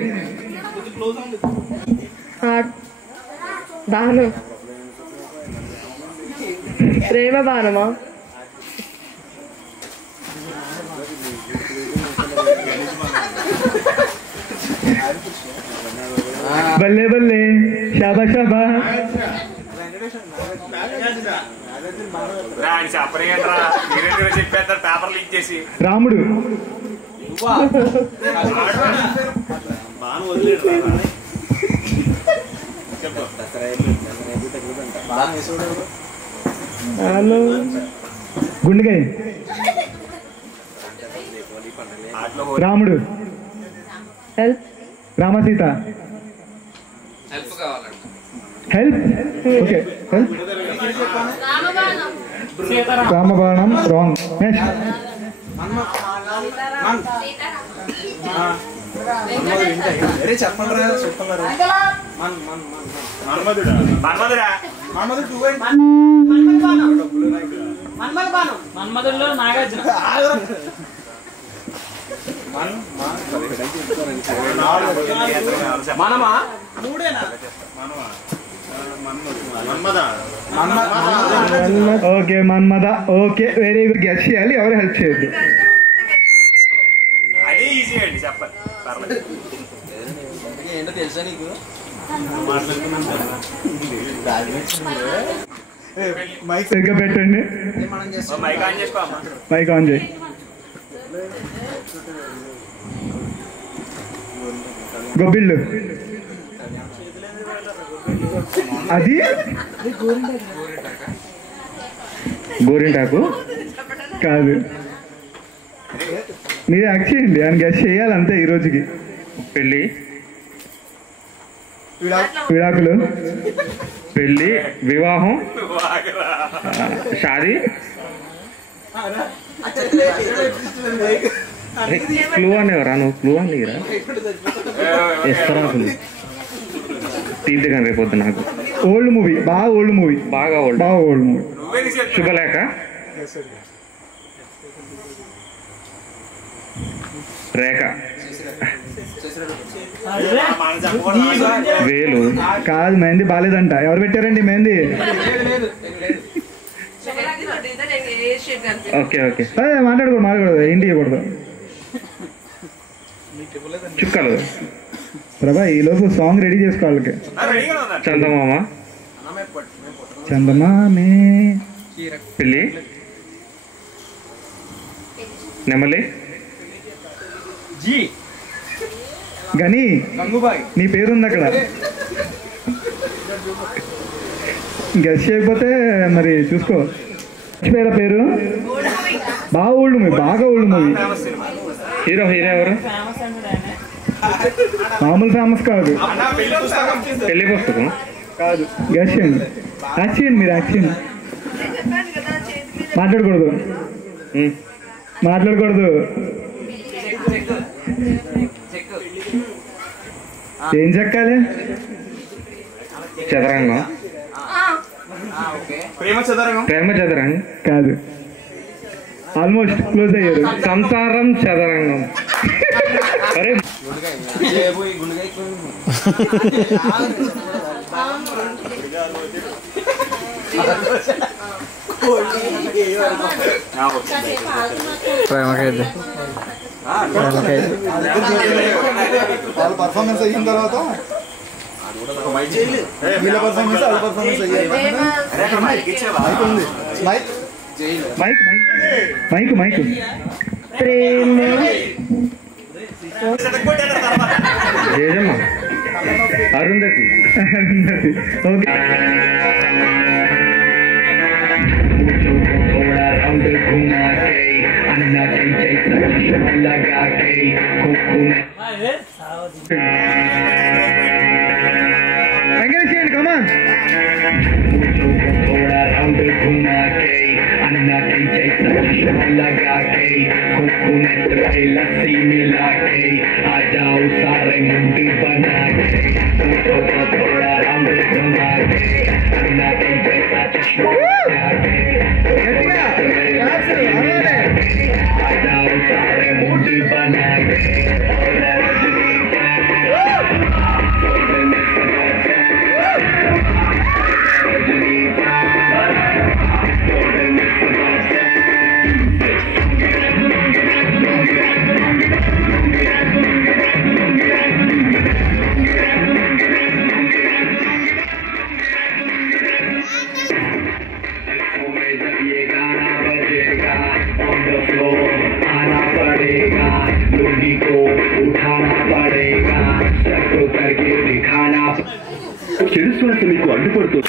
బాణం. ప్రేమ బాణమా? బల్లే బల్లే షాబా షాబా. రాముడు. గుండెకాయ. రాముడు. హెల్ప్. రామసీత. హెల్ప్. Okay help. రామబాణం రాంగ్. నెక్స్ట్ మన్మధుల్లో నాగార్జున. మనమా ఓకే మన్మద. Okay very good. గెస్ చేయాలి, ఎవరు హెల్ప్ చేయొద్దు. అదే ఈజీ అండి చెప్పండి. ఏంటో తెలుసా నీకు? సరిగ్గా పెట్టండి. మైక్ ఆన్ చేయి. గొబ్బిళ్ళు. అది గోరింటాకు కాదు. మీరు యాక్ట్ చేయండి, ఆయన గెస్ చేయాలి అంతే ఈ రోజుకి. పెళ్ళి, విడాకులు, పెళ్ళి, వివాహం, షాదీ. క్లూ అనేవరా నువ్వు? క్లూ అనేరా ఇస్తారా? తీర్థ కానీ రేపొద్దు నాకు. ఓల్డ్ మూవీ, బాగా ఓల్డ్ మూవీ. బాగా ఓల్డ్ మూవీ. శుభలేఖ, రేఖ, వేలు. కాదు, మెహందీ బాలేదంట. ఎవరు పెట్టారండి మెహందీ? Okay okay. అదే మాట్లాడకూడదు, ఏంటి ఇవ్వకూడదు. చుక్కలు. ప్రభా ఈలోపు సాంగ్ రెడీ చేసుకోవాలి. చందమామ, చందమామే. పిల్లి, నెమలి, గని. నీ పేరుంది అక్కడ. గెస్ చేయకపోతే మరి చూసుకో. పేరు బాగా ఓల్డ్ మూవీ, బాగా ఓల్డ్ మూవీ. హీరో ఎవరు? మామూలు ఫేమస్ కాదు. పెళ్లి పుస్తకం కాదు. గెస్ చేయండి, యాక్ట్ చేయండి, మీరు యాక్ట్ చేయండి. మాట్లాడకూడదు. ఏం చెక్కాలి? చదరంగం. ప్రేమ చదరంగం కాదు. ఆల్మోస్ట్ క్లోజ్ అయ్యారు. సంసారం చదరంగం. అరే ప్రేమకైతే వాళ్ళ పర్ఫార్మెన్స్ అయిన తర్వాత వీళ్ళ పర్ఫార్మెన్స్ వాళ్ళ పర్ఫార్మెన్స్ అయ్యారు. Mic mic mic mic. ప్రేమ జయజమ్మ అరుంధతి ఓకే ఎంకరేజ్ చేయండి కమాన్ लगा के कोकोनट पे लस्सी मिला के आ जाओ सारे मुंडी बना के थोड़ा रंग घुमा के अन्ना के जैसा चश्मा लगा के आ जाओ सारे मुंडी बना के చెడుస్తున్నట్టు మీకు అడ్డుపడుతూ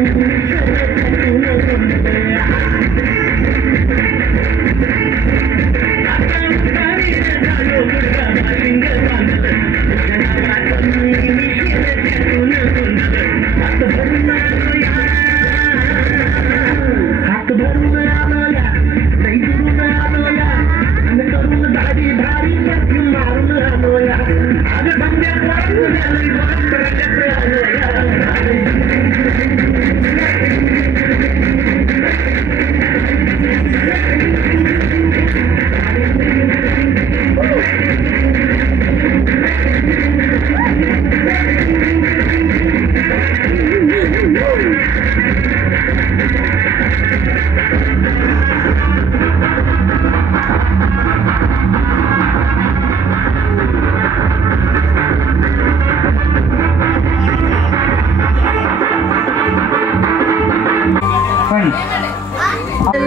Thank you.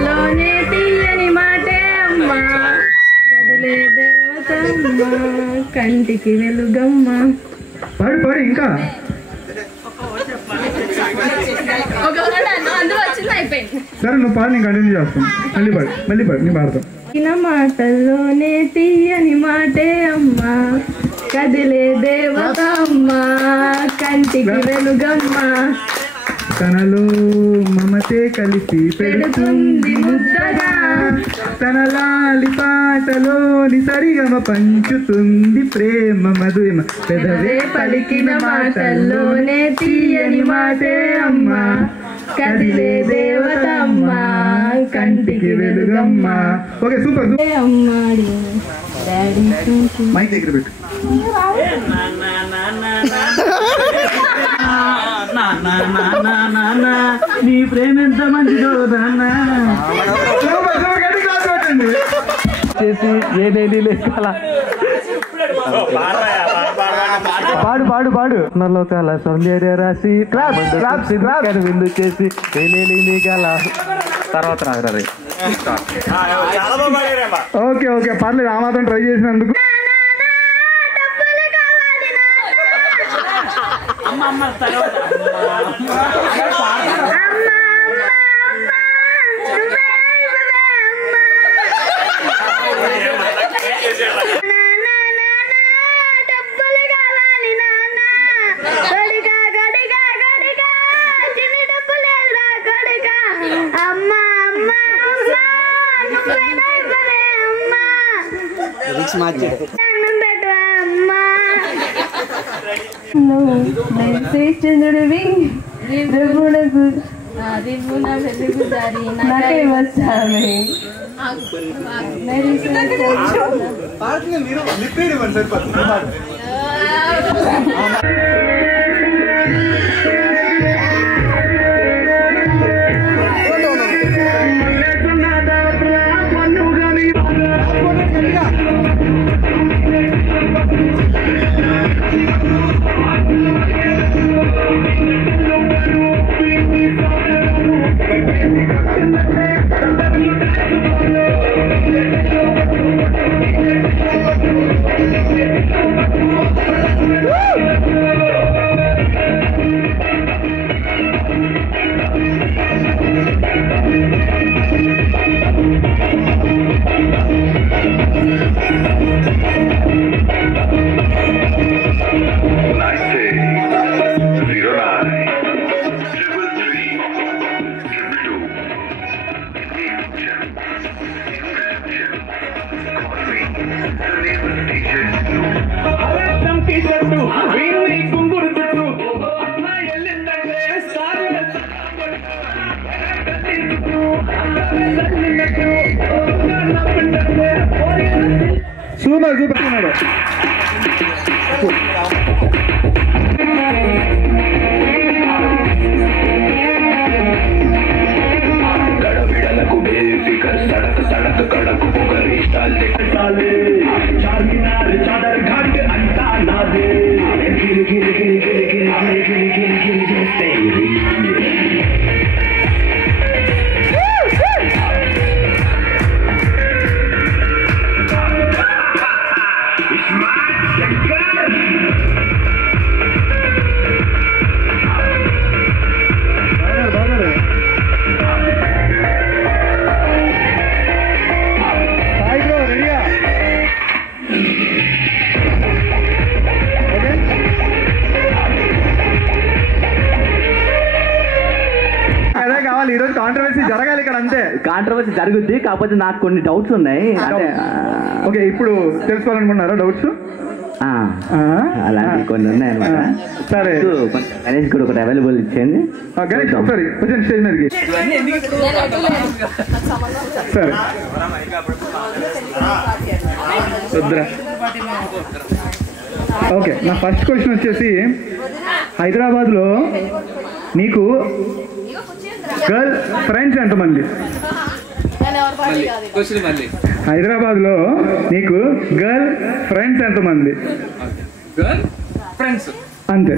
లోనే తీయని మాటే అమ్మా కదిలే దేవతమ్మ కంటికి వెలుగమ్మ. పాడు పాడు ఇంకా సరే నువ్వు పాడు నేను కంటిన్యూ చేస్తాను. మళ్ళీ పాడు నేను పాడతాను. మాటల్లోనే తీయని మాటే అమ్మా కదిలే దేవతమ్మ కంటికి వెలుగమ్మ. తనలో మమతే కలిసి పెడుతుంది ముద్దగా, తన లాలి పాటలోని సరిగమ పంచుతుంది ప్రేమ మధురిమ. పెదవే పలికిన మాటల్లోనే తీయని మాటే అమ్మా కదిలే దేవతమ్మ కంటికి వెలుగమ్మ. Okay super. అమ్మాడి డాడీ మైక్ దగ్గర పెట్టు. నీ ప్రేమ ఎంత మంచిదో చేసి పాడు పాడు పాడు నలో కాల సౌందర్య రాసి విందు చేసి గల తర్వాత రాగరారు. ఓకే ఓకే పర్లేదు ఆ మాత్రం ట్రై చేసినందుకు. చంద్రుడివి వెలుగు దారి నాకే వచ్చావి. సూపర్ చూపిస్తున్నాడు. गड़बिड़లకు बेफिकर सड़क सड़क कड़क पोगरी डाले चारमीनार चादर घाट अंता नादे गिर गिर गिर गिर गिर गिर गिर गिर गिर तेरी ఈరోజు కాంట్రవర్సీ జరగాలి ఇక్కడ, అంతే. కాంట్రవర్సీ జరుగుద్ది, కాకపోతే నాకు కొన్ని డౌట్స్ ఉన్నాయి. ఓకే ఇప్పుడు తెలుసుకోవాలనుకుంటున్నారా డౌట్స్? అలాంటివి కొన్ని ఉన్నాయి అనమాట. సరే గణేష్ కూడా ఒకటి అవైలబుల్ ఇచ్చేయండి. గణేష్ ఒకసారి కొంచెం స్టేజ్ మీదకి. సరే ఓకే, నా ఫస్ట్ క్వశ్చన్ వచ్చేసి హైదరాబాద్లో నీకు గర్ల్ ఫ్రెండ్స్ ఎంతమంది? హైదరాబాద్లో నీకు గర్ల్ ఫ్రెండ్స్ ఎంతమంది? అంతే.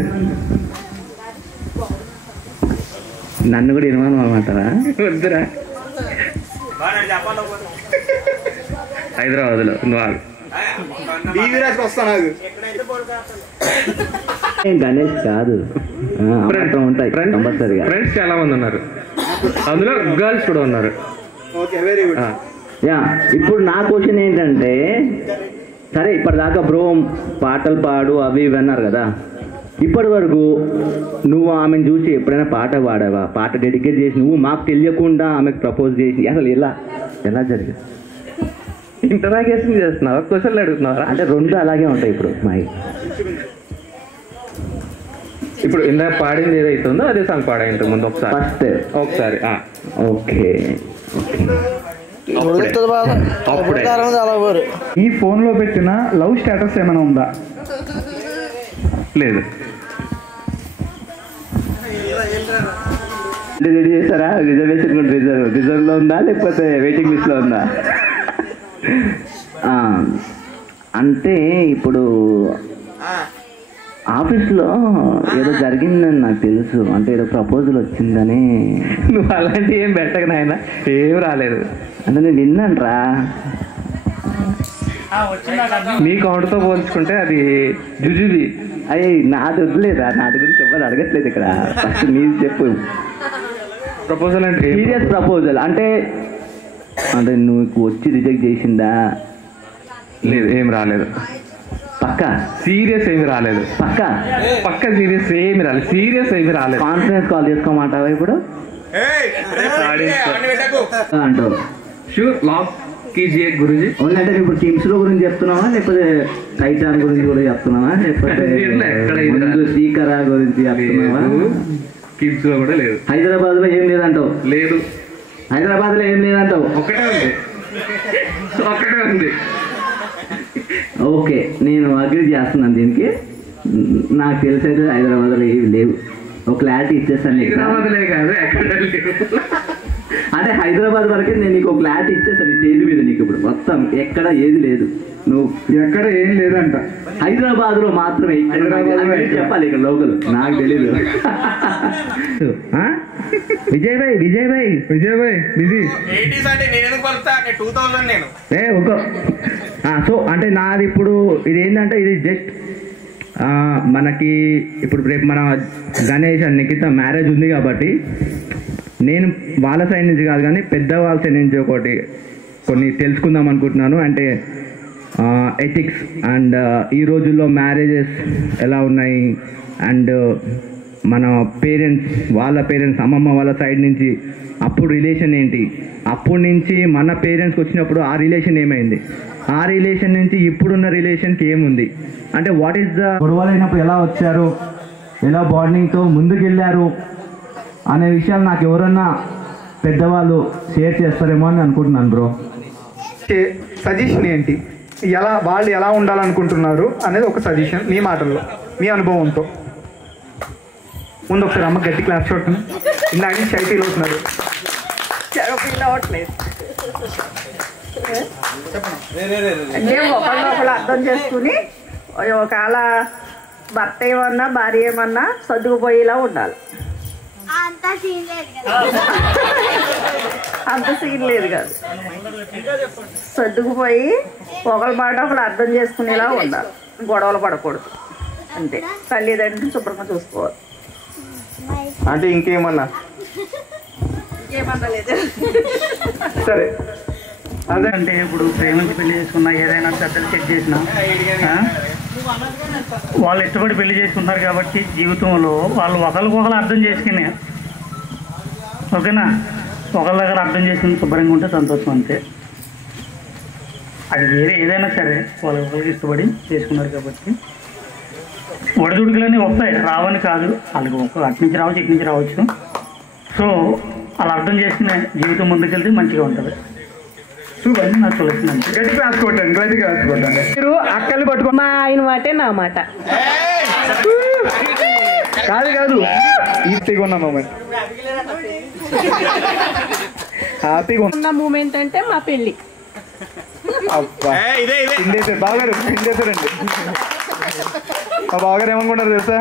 నన్ను కూడా ఇరవను అనమాటరా? వద్దురా. హైదరాబాద్లో గణేష్ కాదు, ఉంటాయి కంపల్సరీగా. ఫ్రెండ్స్ చాలా మంది ఉన్నారు, అందులో గర్ల్స్ కూడా ఉన్నారు. యా, ఇప్పుడు నా క్వశ్చన్ ఏంటంటే, సరే ఇప్పటిదాకా బ్రో పాటలు పాడు అవి ఇవి అన్నారు కదా, ఇప్పటి వరకు నువ్వు ఆమెను చూసి ఎప్పుడైనా పాట పాడావా? పాట డెడికేట్ చేసి నువ్వు మాకు తెలియకుండా ఆమెకు ప్రపోజ్ చేసి అసలు ఎలా జరిగింది? ఇంటరాగేషన్ చేస్తున్నావా, క్వశ్చన్లు అడుగుతున్నావా? అంటే రెండు అలాగే ఉంటాయి. ఇప్పుడు ఇప్పుడు ఇందాక పాడింది ఏదైతుందో అదే సాంగ్ పాడాయింటు ముందు ఒకసారి. ఫస్ట్ ఒకసారి ఓకే. ఈ ఫోన్లో పెట్టిన లవ్ స్టేటస్ ఏమైనా ఉందా? లేదు. రెడీ చేశారా? రిజర్వేషన్ కూడా రిజర్వ్లో ఉందా లేకపోతే వెయిటింగ్ లిస్ట్లో ఉందా? అంటే ఇప్పుడు ఆఫీస్లో ఏదో జరిగిందని నాకు తెలుసు, అంటే ఏదో ప్రపోజల్ వచ్చిందని. నువ్వు అలాంటి ఏం పెట్టక నాయన, ఏం రాలేదు. అంటే నేను విన్నానురా. నీ కౌంట్తో పోల్చుకుంటే అది జుజుది. అయ్యి నాది వద్దులేదా, నాది గురించి చెప్పాలి అడగట్లేదు ఇక్కడ. ఫస్ట్ నీది చెప్పు. ప్రపోజల్ అంటే సీరియస్ ప్రపోజల్ అంటే నువ్వు వచ్చి రిజెక్ట్ చేసిందా? లేదు, ఏం రాలేదు. పక్కా సీరియస్ ఏమి రాలేదు. పక్క సీరియస్ ఏమి రాలేదు. సీరియస్ ఏమి రాలేదు. కాన్ఫరెన్స్ కాల్ చేసుకోమంటావా ఇప్పుడు? అంటూ షూర్ లాక్ కీజియే గురించి అంటే ఇప్పుడు కిమ్స్ లో గురించి చెప్తున్నావా లేకపోతే టైటాన్ గురించి కూడా చెప్తున్నావా లేకపోతే శ్రీకరా గురించి చెప్తున్నావా? కిమ్స్ లో కూడా లేదు. హైదరాబాద్ లో ఏం లేదంటావు? లేదు. హైదరాబాద్ లో ఏం లేదంటావు? ఒకటే ఉంది. ఓకే, నేను అగ్రీ చేస్తున్నాను దీనికి. నాకు తెలిసైతే హైదరాబాద్ లో ఏవి లేవు. ఒక క్లారిటీ ఇచ్చేస్తాను. అంటే హైదరాబాద్ వరకే నేను నీకు ఒక క్లారిటీ ఇచ్చేస్తాను స్టేజ్ మీద. నీకు ఇప్పుడు మొత్తం ఎక్కడ ఏది లేదు, నువ్వు ఎక్కడ ఏం లేదంట. హైదరాబాద్ లో మాత్రమే చెప్పాలి. ఇక్కడ లోకల్ నాకు తెలీదు. విజయ్ భాయ్ బిజీ. సో అంటే నాది ఇప్పుడు ఇది ఏంటంటే, ఇది జస్ట్ మనకి ఇప్పుడు రేపు మన గణేష్ అండ్ నిఖిత మ్యారేజ్ ఉంది కాబట్టి నేను వాళ్ళ సైడ్ నుంచి కాదు కానీ పెద్దవాళ్ళ సైడ్ నుంచి కొన్ని తెలుసుకుందాం అనుకుంటున్నాను. అంటే ఎథిక్స్ అండ్ ఈ రోజుల్లో మ్యారేజెస్ ఎలా ఉన్నాయి అండ్ మన పేరెంట్స్ వాళ్ళ పేరెంట్స్ అమ్మమ్మ వాళ్ళ సైడ్ నుంచి అప్పుడు రిలేషన్ ఏంటి, అప్పటి నుంచి మన పేరెంట్స్కి వచ్చినప్పుడు ఆ రిలేషన్ ఏమైంది, ఆ రిలేషన్ నుంచి ఇప్పుడున్న రిలేషన్కి ఏముంది, అంటే వాట్ ఈస్ ద గొడవలైనప్పుడు ఎలా వచ్చారు, ఎలా బాండింగ్తో ముందుకెళ్ళారు అనే విషయాలు నాకు ఎవరన్నా పెద్దవాళ్ళు షేర్ చేస్తారేమో అని అనుకుంటున్నాను బ్రో. సజెషన్ ఏంటి, వాళ్ళు ఎలా ఉండాలనుకుంటున్నారు అనేది ఒక సజెషన్ మీ మాటల్లో మీ అనుభవంతో. ముందు ఒకసారి అమ్మ గట్టి క్లాస్ చూడండి. ఇందాక నుంచి చై ఫీల్ అవుతున్నారు. అంటే ఒకళ్ళు అర్థం చేసుకుని ఒకవేళ భర్త ఏమన్నా భార్య ఏమన్నా సర్దుకుపోయేలా ఉండాలి. అంత సీన్ లేదు కాదు, సర్దుకుపోయి ఒకళ్ళ మాట ఒకళ్ళు అర్థం చేసుకునేలా ఉండాలి. గొడవలు పడకూడదు అంతే. తల్లిదండ్రులు శుభ్రంగా చూసుకోవాలి. అంటే ఇంకేమన్నా లేదు. సరే అదే అంటే ఇప్పుడు ప్రేమించి పెళ్లి చేసుకున్నా ఏదైనా పెద్దలు సెట్ చేసినా వాళ్ళు ఇష్టపడి పెళ్లి చేసుకుంటారు కాబట్టి జీవితంలో వాళ్ళు ఒకరికొకరు అర్థం చేసుకుని ఓకేనా, ఒకరి దగ్గర అర్థం చేసుకుని శుభ్రంగా ఉంటే సంతోషం అంతే. అది వేరే ఏదైనా సరే వాళ్ళకి ఇష్టపడి చేసుకున్నారు కాబట్టి ఒడిదుడుకులన్నీ వస్తాయి, రావని కాదు. వాళ్ళకి అటు నుంచి రావచ్చు, ఇటు నుంచి రావచ్చు. సో అలా అర్థం చేసుకునే జీవితం ముందుకెళ్తే మంచిగా ఉంటుంది. చూడండి నాకు తెలుస్తుందండి. గట్టిగా రాసుకోవటండి, గట్టిగా రాసుకోవటండి. మీరు అక్కల్ని పట్టుకో. మా ఆయన మాటే నా మాట. కాదు కాదు, హ్యాపీగా ఉన్న మూమెంట్, హ్యాపీగా ఉన్న మూమెంట్ అంటే మా పెళ్ళి. బావగారు పిండేశారండి. మా బావగారు ఏమనుకుంటారు తెలుసా?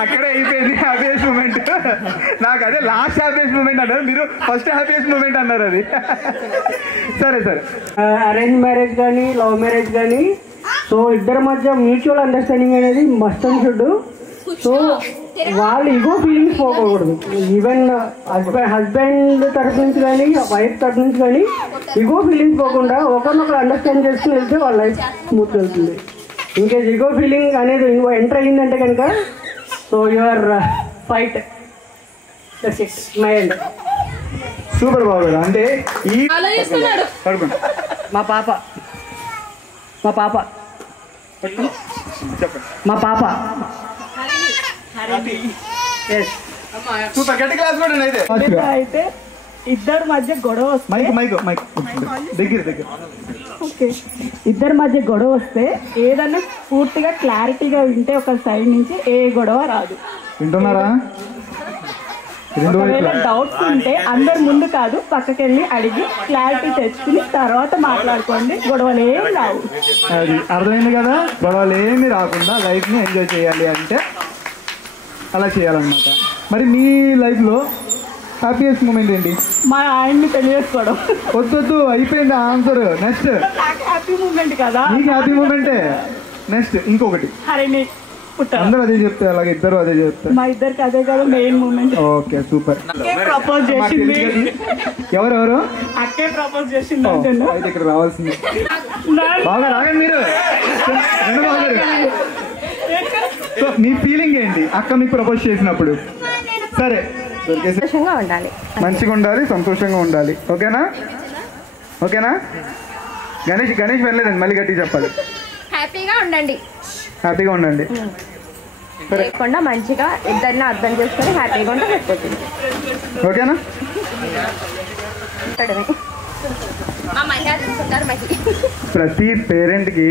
అక్కడే అయిపోయింది హ్యాపీయెస్ట్ మూమెంట్. నాకు అదే లాస్ట్ హ్యాపీయెస్ట్ మూమెంట్ అన్నారు, మీరు ఫస్ట్ హ్యాపీయెస్ట్ మూమెంట్ అన్నారు. అది సరే సరే. అరేంజ్ మ్యారేజ్ కానీ లవ్ మ్యారేజ్ కానీ సో ఇద్దరి మధ్య మ్యూచువల్ అండర్స్టాండింగ్ అనేది మస్ట్ అండ్ షుడ్. సో వాళ్ళు ఈగో ఫీలింగ్స్ పోకూడదు. ఈవెన్ హస్బెండ్ తరఫు నుంచి కానీ వైఫ్ తరఫు నుంచి కానీ ఈగో ఫీలింగ్స్ పోకుండా ఒకరినొకరు అండర్స్టాండ్ చేసుకుని వెళ్తే వాళ్ళ లైఫ్ స్మూత్ వెళ్తుంది. ఇంకేస్ ఈగో ఫీలింగ్ అనేది ఎంటర్ అయ్యిందంటే కనుక so your fight mind. Super బాగుంది. అంటే ఈ మా పాప మా పాప చెప్పండి. మా పాప సూపర్. గట్టి క్లాస్ కూడా అయితే ఇద్దరి మధ్య గొడవ వస్తే మైక్ మైక్ మైక్ దగ్గర దగ్గర ఓకే, ఇద్దరి మధ్య గొడవ వస్తే ఏదన్నా పూర్తిగా క్లారిటీగా వింటే ఒక సైడ్ నుంచి ఏ గొడవ రాదు. వింటున్నారా? ఒకవేళ డౌట్స్ ఉంటే అందరు ముందు కాదు, పక్కకెళ్ళి అడిగి క్లారిటీ తెచ్చుకుని తర్వాత మాట్లాడుకోండి, గొడవలు ఏం రావు. అది అర్థమైంది కదా? గొడవలు ఏమి రాకుండా లైఫ్ని ఎంజాయ్ చేయాలి అంటే అలా చేయాలన్నమాట. మరి మీ లైఫ్లో హ్యాపీయెస్ట్ మూమెంట్ ఏంటి? మా ఆయన్ని పెళ్లి చేసుకోవడం. వద్దు, అయిపోయింది ఆన్సర్. నెక్స్ట్ హ్యాపీ మూమెంట్ కదా? నీకు హ్యాపీ మూమెంటే. నెక్స్ట్ ఇంకొకటి. అందరూ అదే చెప్తే అలాగే ఇద్దరు అదే చెప్తారు. మా ఇద్దరికి అదే కదా main moment. Okay super. Propose చేసింది. ఎవరెవరు? అక్కే ప్రపోజ్ చేసింది. అయితే ఇక్కడ రావాల్సింది. బాగా రాగండి మీరు. సో మీ ఫీలింగ్ ఏంటి అక్క మీకు ప్రపోజ్ చేసినప్పుడు? సరే, సంతోషంగా ఉండాలి, మంచిగా ఉండాలి, సంతోషంగా ఉండాలి. ఓకేనా? ఓకేనా? గణేష్ వెళ్ళలేదండి, మళ్ళీ గట్టిగా చెప్పాలి. హ్యాపీగా ఉండండి, హ్యాపీగా ఉండండి. లేకుండా మంచిగా ఇద్దరిని అర్థం చేసుకొని హ్యాపీగా ఉంటే సరిపోతుంది. ఓకేనా? ప్రతి పేరెంట్కి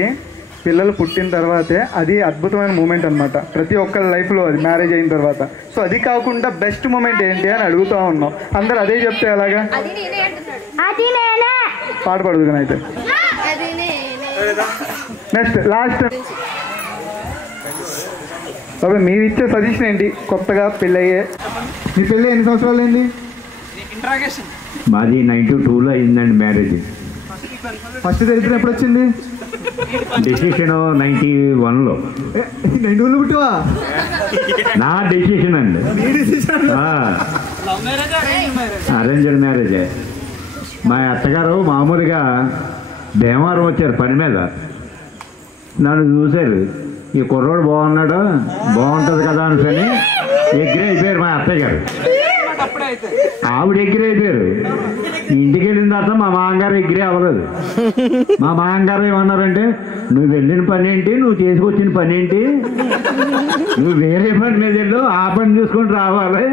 పిల్లలు పుట్టిన తర్వాతే అది అద్భుతమైన మూమెంట్ అనమాట. ప్రతి ఒక్కరి లైఫ్లో అది మ్యారేజ్ అయిన తర్వాత. సో అది కాకుండా బెస్ట్ మూమెంట్ ఏంటి అని అడుగుతూ ఉన్నాం. అందరు అదే చెప్తే ఎలాగా? పాట పాడుదు అయితే. నెక్స్ట్ లాస్ట్ బాబా, మీరు ఇచ్చే సజెషన్ ఏంటి? కొత్తగా పెళ్ళయ్యే, మీ పెళ్ళి ఎన్ని సంవత్సరాలు అయింది? మాది 92లో అయిందండి మ్యారేజ్. ఫస్ట్ దరిద్రం ఎప్పుడు వచ్చింది? డెసిషన్ 91లో. 92లో పుట్టివా? నా డెసిషన్ అండి. అరేంజ్డ్ మ్యారేజే. మా అత్తగారు మామూలుగా భీమవరం వచ్చారు పని మీద. నన్ను చూశారు, ఈ కుర్రోడు బాగుంటుంది కదా అనుకొని ఎగ్రీ అయిపోయారు మా అత్తయ్య గారు. ఆవిడ ఎగ్రీ అయిపోయారు. ఇంటికి వెళ్ళిన తర్వాత మా మామగారు ఎగ్రీ అవ్వలేదు. మా మామగారు ఏమన్నారంటే, నువ్వు వెళ్ళిన పని ఏంటి, నువ్వు చేసుకొచ్చిన పని ఏంటి, నువ్వు వేరే పని మీద వెళ్ళు, ఆ పని చూసుకొని రావాలి,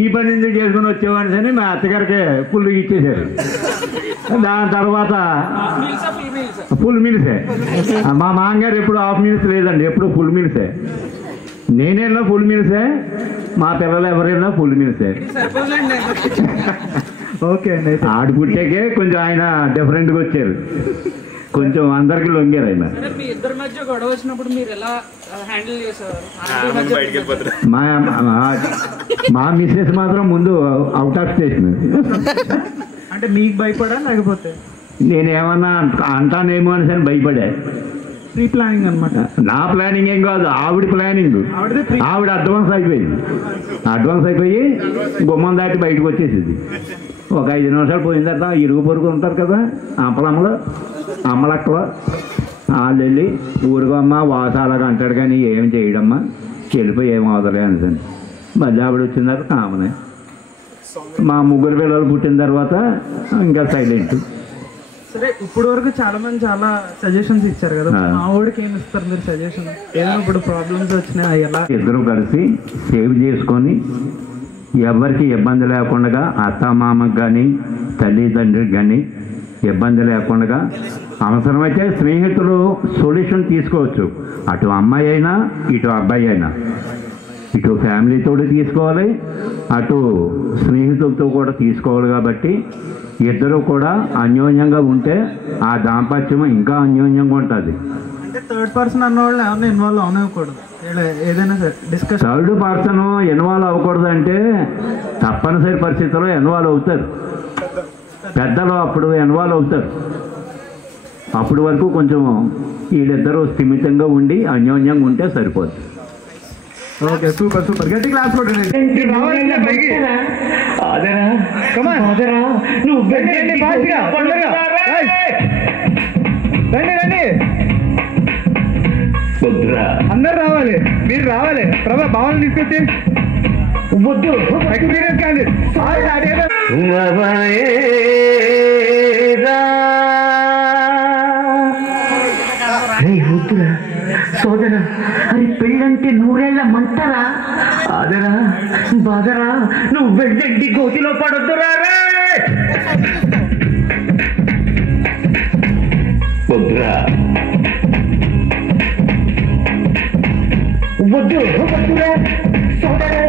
ఈ పని ఎందుకు చేసుకుని వచ్చేవాడిని మా అత్తగారికి ఫుల్ ఇచ్చేసారు. దాని తర్వాత ఫుల్ మీల్సే. మా మామగారు ఎప్పుడు హాఫ్ మీల్స్ లేదండి, ఎప్పుడు ఫుల్ మీల్సే. నేనైనా ఫుల్ మీల్సే, మా పిల్లలు ఎవరైనా ఫుల్ మీల్సే. ఓకే అండి. ఆడు పుట్టాకే కొంచెం ఆయన డిఫరెంట్గా వచ్చారు, కొంచెం అందరికి లొంగారు ఆయన. మా మిస్సెస్ మాత్రం ముందు అవుట్ ఆఫ్ స్టేషన్. అంటే మీకు భయపడా లేకపోతే? నేనేమన్నా అంటానేమో అని భయపడా. ప్రీ ప్లానింగ్ అనమాట. నా ప్లానింగ్ ఏం కాదు, ఆవిడ ప్లానింగ్. ఆవిడ అడ్వాన్స్ అయిపోయి గుమ్మం దాటి బయటకు వచ్చేసింది. ఒక 5 నిమిషాలు పోయిన తర్వాత ఇరుగు పొరుగు ఉంటారు కదా అమ్మలక్కలు, వాళ్ళు వెళ్ళి ఊరుగమ్మ వాసాలకు అంటాడు కానీ ఏం చేయడమ్మా, వెళ్ళిపోయి ఏం అవదలే అనుసని మళ్ళీ ఆవిడ వచ్చిన తర్వాత కామనే. మా ముగ్గురు పిల్లలు పుట్టిన తర్వాత ఇంకా సైలెంట్. సరే, ఇప్పుడు వరకు చాలా మంది చాలా సజెషన్స్ ఇచ్చారు కదా, మా వాడికి ఏమి ఇస్తారు మీరు సజెషన్? ఏదైనా ఇప్పుడు ప్రాబ్లమ్స్ వచ్చినాయి ఎలా? ఇద్దరు కలిసి సేవ్ చేసుకొని ఎవరికి ఇబ్బంది లేకుండా అత్తమామకి కానీ తల్లిదండ్రికి కానీ ఇబ్బంది లేకుండా అవసరమైతే స్నేహితులు సొల్యూషన్ తీసుకోవచ్చు. అటు అమ్మాయి అయినా ఇటు అబ్బాయి అయినా, ఇటు ఫ్యామిలీతో తీసుకోవాలి, అటు స్నేహితులతో కూడా తీసుకోవాలి. కాబట్టి ఇద్దరు కూడా అన్యోన్యంగా ఉంటే ఆ దాంపత్యం ఇంకా అన్యోన్యంగా ఉంటుంది. అంటే థర్డ్ పర్సన్ అన్న వాళ్ళు ఎవరిని ఇన్వాల్వ్ అవనివ్వకూడదు, ఏదైనా సరే డిస్కస్. థర్డ్ పర్సన్ ఇన్వాల్వ్ అవ్వకూడదు అంటే తప్పనిసరి పరిస్థితుల్లో ఇన్వాల్వ్ అవుతారు, పెద్దలు అప్పుడు ఇన్వాల్వ్ అవుతారు. అప్పటి వరకు కొంచెం వీళ్ళిద్దరూ స్థిమితంగా ఉండి అన్యోన్యంగా ఉంటే సరిపోతుంది. ఓకే, సూపర్ సూపర్, గట్టి క్లాస్ కొట్టండి. అందరు రావాలి, మీరు రావాలి. ప్రభా భావన తీసుకొచ్చి వద్దు ఎక్స్పీరియన్స్ కానీ వద్దురా సోదరా, అది పెళ్ళంటే నూరేళ్ల మంటరా. ఆదరా బాదరా, నువ్వు వెళ్ళండి గోతిలో పడొద్దురా. వద్దురా వద్దు వద్దురా సోదరా,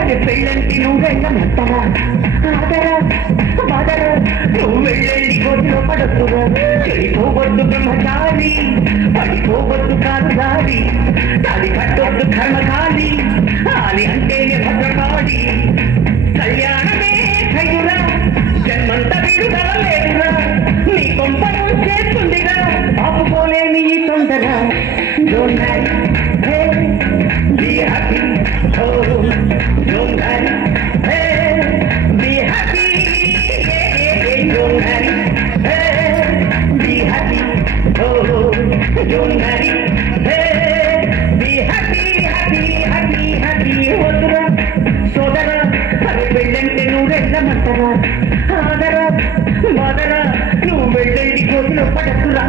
అది పెళ్ళంటే నూరేళ్ల మంటరా. ఆదరా బాదరా, నువ్వు వెళ్ళండి గోతిలో పడొద్దురా. చెడిపోవద్దు బ్రహ్మచారి, పడిపోవద్దు కాదుదారి, దాని కట్టొద్దు కర్మకాలి, ఆలి అంటేనే భద్రకాడి. కళ్యాణమే ఖైరురా, జన్మంత విడుదల లేదురా, నీ కొంపను చేస్తుందిరా, ఆపుకోలేని ఈ తొందర. Don't marry, hey, be happy, oh, don't marry, hey, be happy, hey, don't marry, hey, be happy, oh, don't marry, hey, be happy, happy, happy, happy. వద్దురా సోదరా, అది పెళ్ళంటే నూరెళ్ళమంటరా. ఆదరా బాదరా, నువ్వు వెళ్ళండి కోతిలో పడకురా.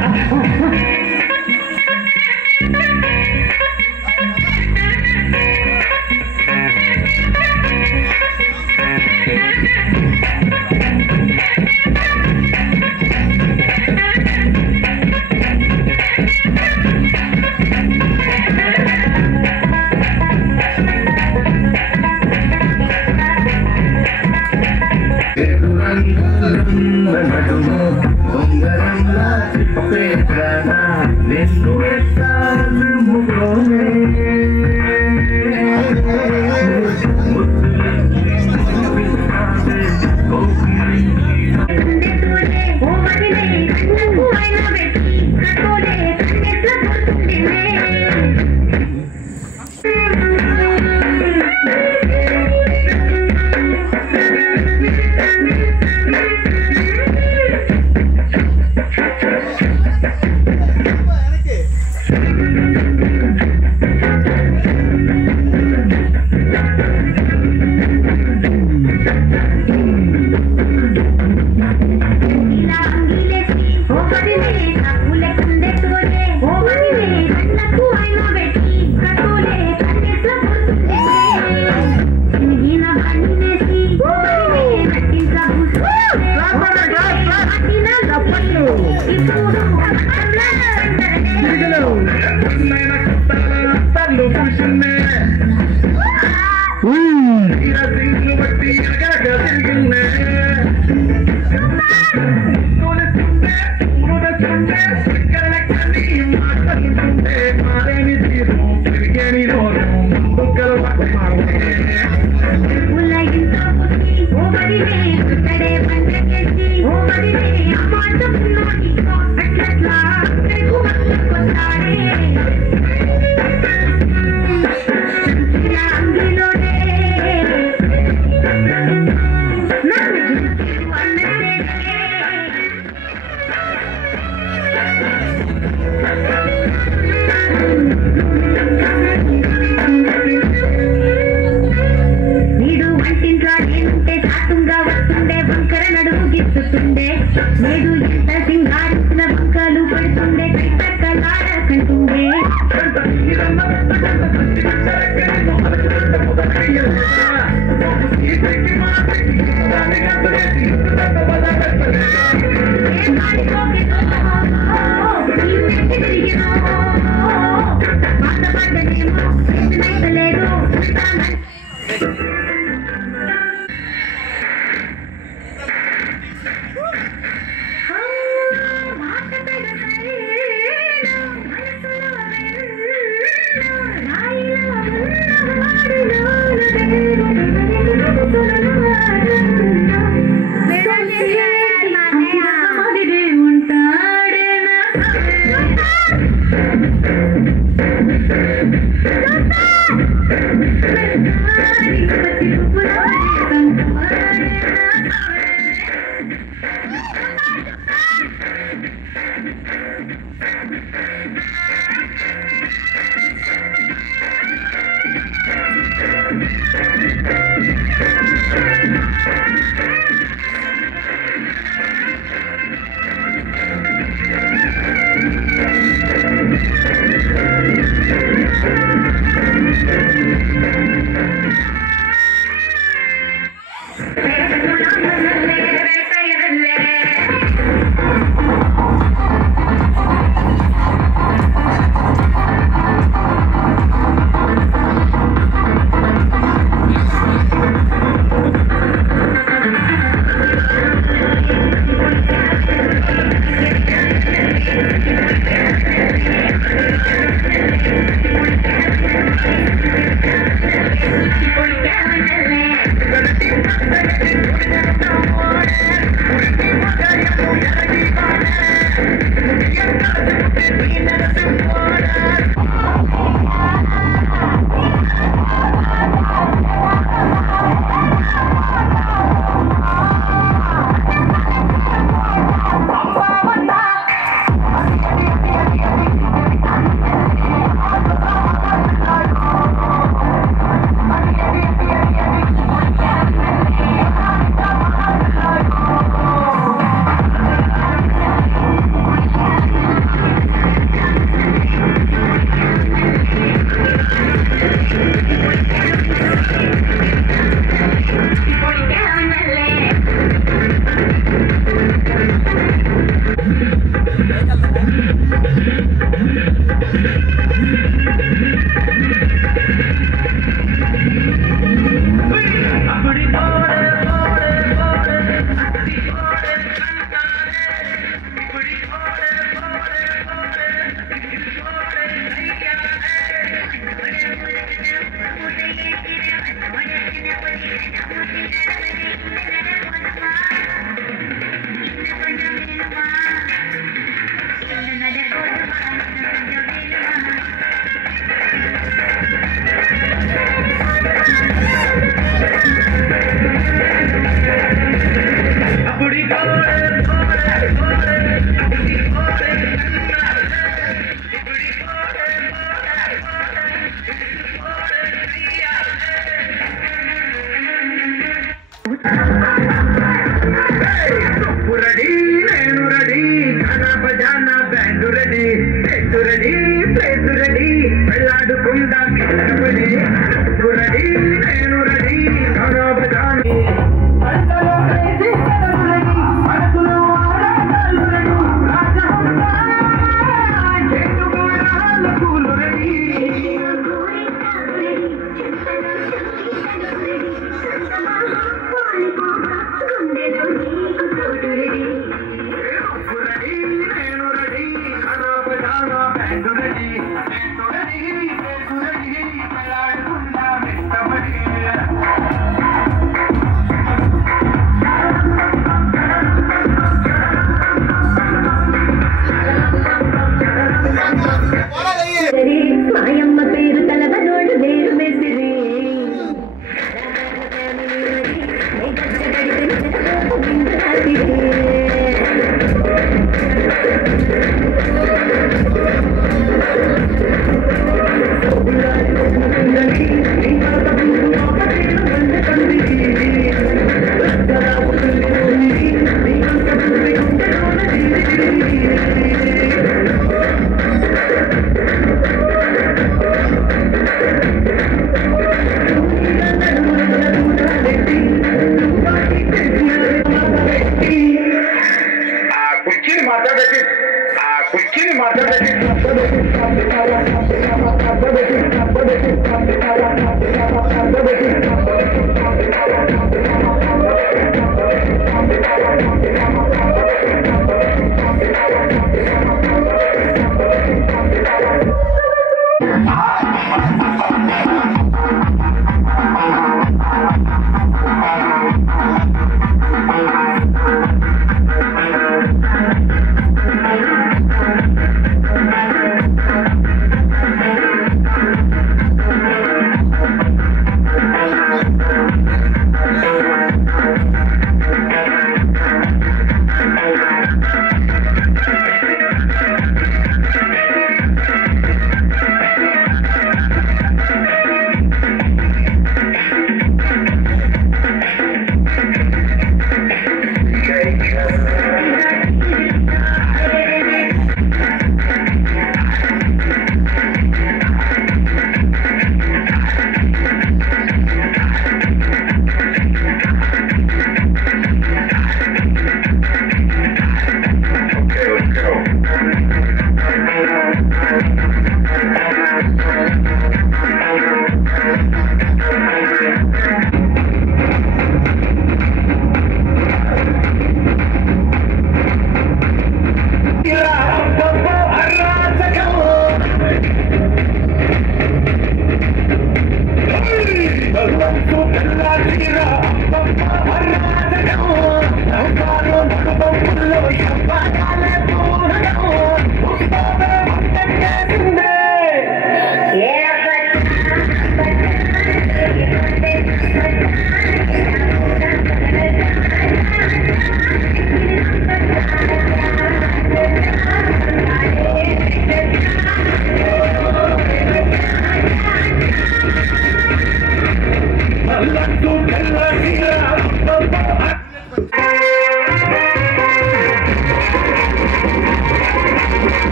వీడు వంటింట్లో ఏంటే చాటు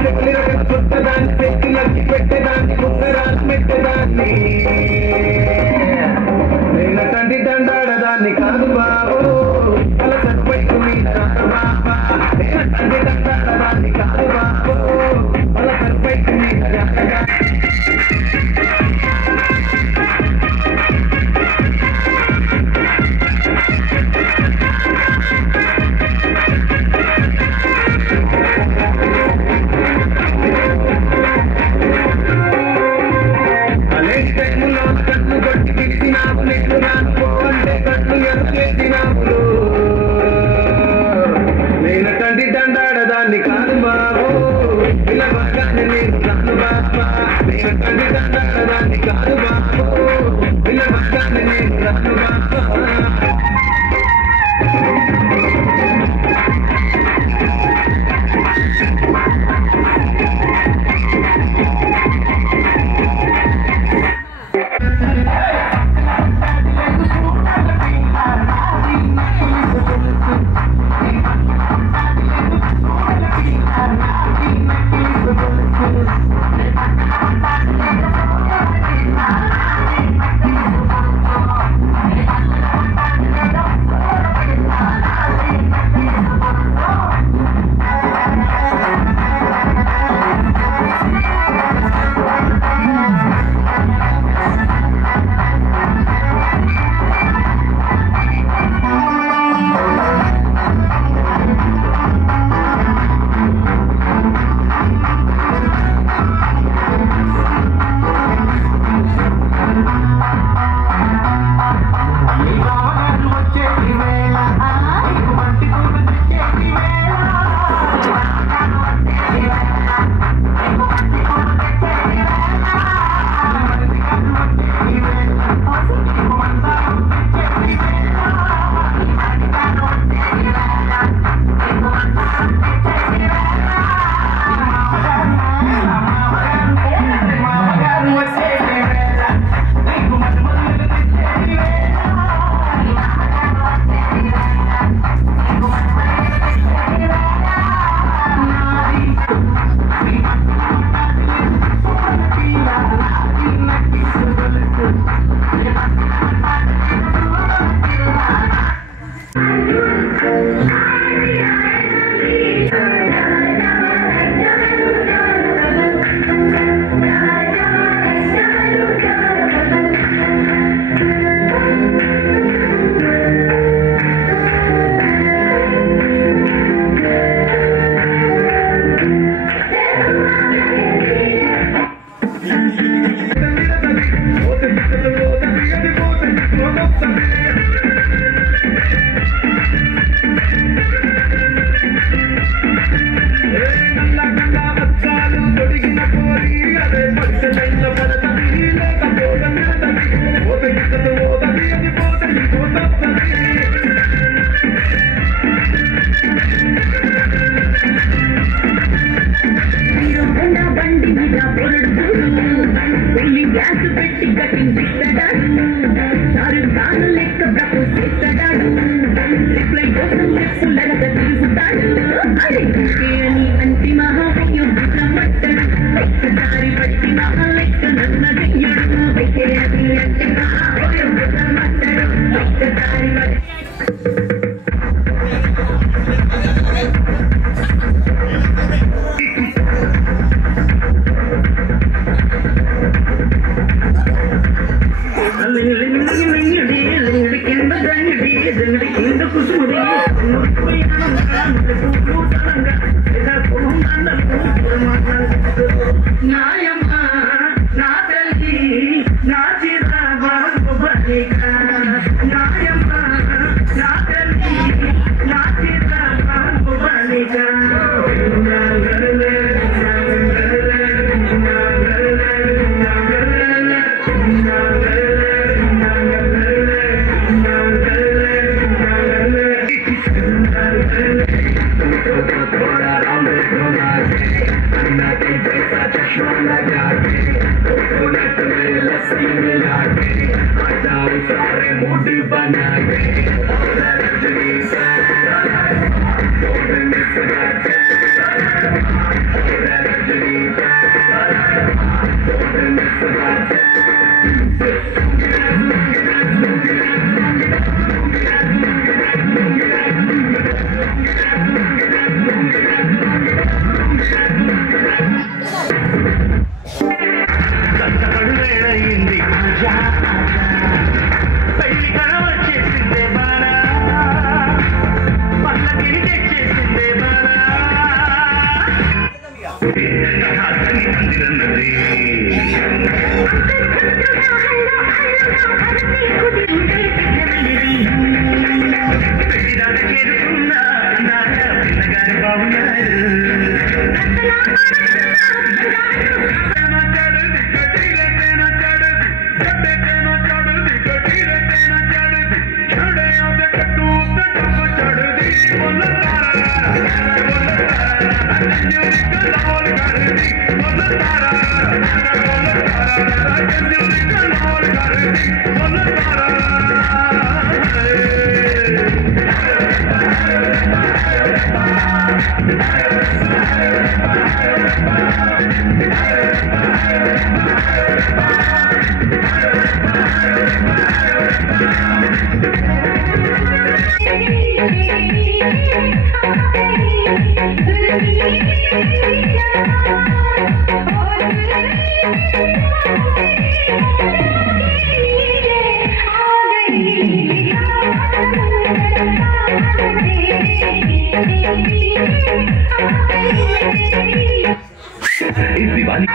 కొత్తదాన్ని పెట్టినకి పెట్టేదాన్ని ముక్కరాన్ని పెట్టేదాన్ని నేను తండ్రి దండాడదాన్ని కాదు బాబు అలా సరిపెట్టుకుని కాదు బాబా నేను తండ్రి దండాడదాన్ని కాదు బాబు అలా సరిపెట్టుకుని నేను తండ్రి దండాడదాన్ని కాదు బాబు ఇలా బాగానే నేను కాదు బాబా నేను తండ్రి దండాడదాన్ని కాదు బాబు ఇలా బాగానే నేను కాదు బాబా Bana इस दिवाली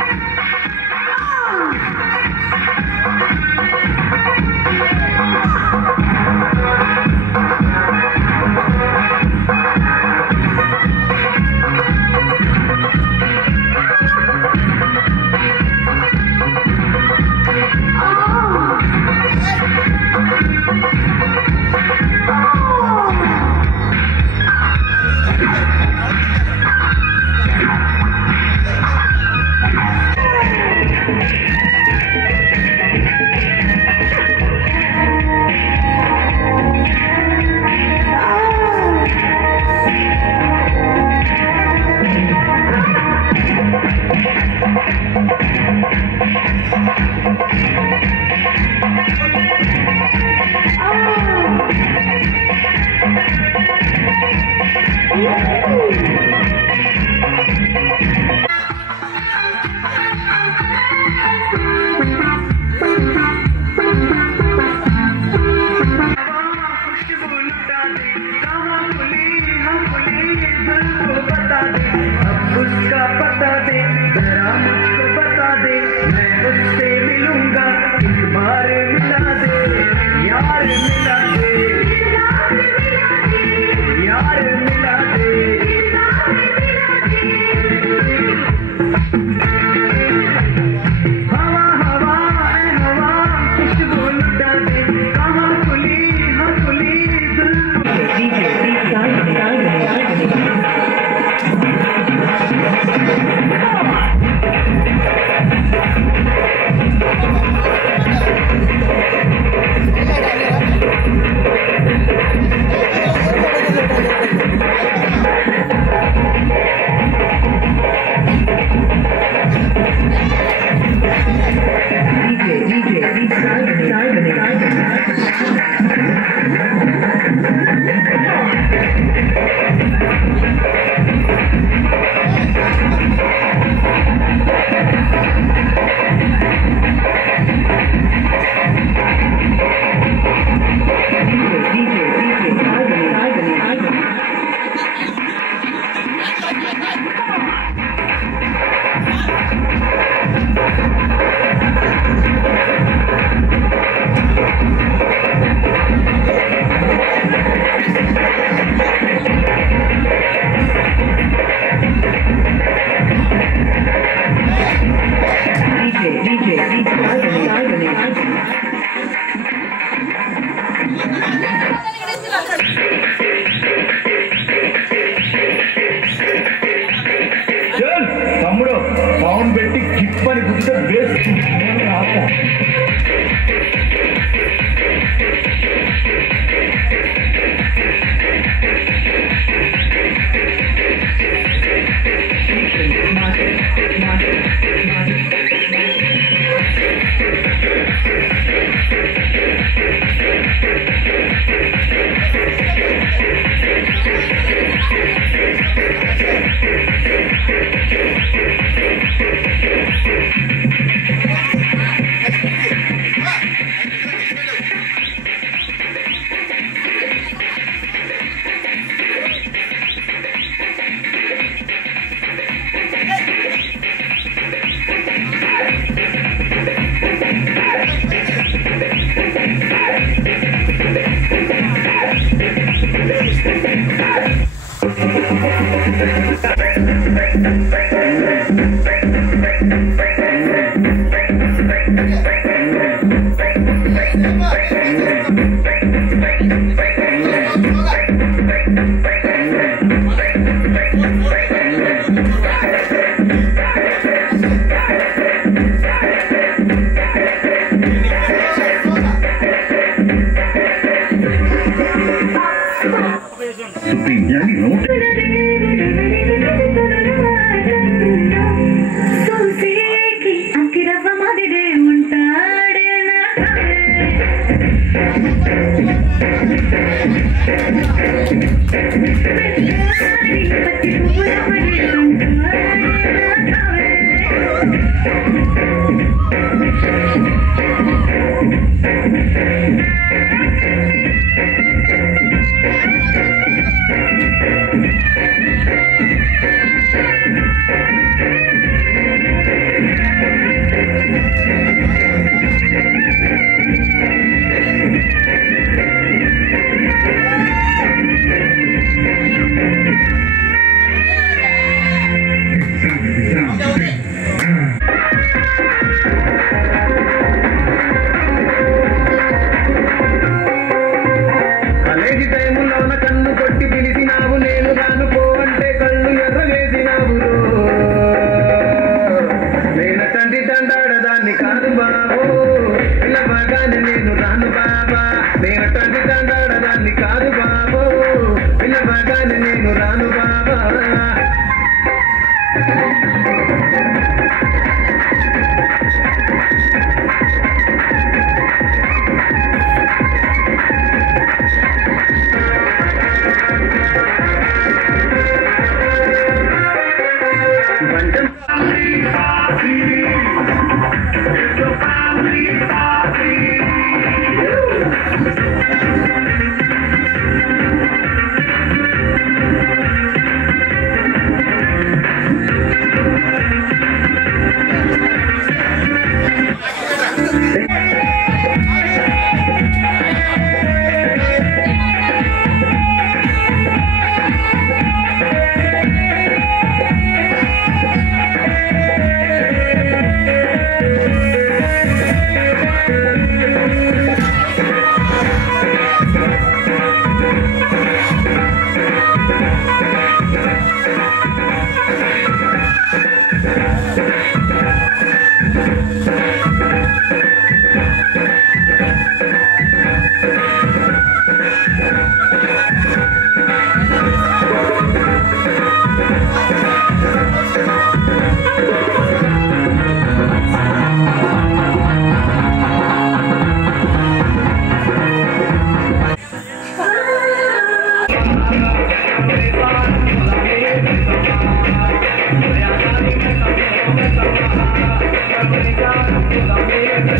తమ్ముడు సౌండ్ పెట్టి కిప్పని గుర్తు వేస్ట్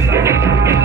Thank you.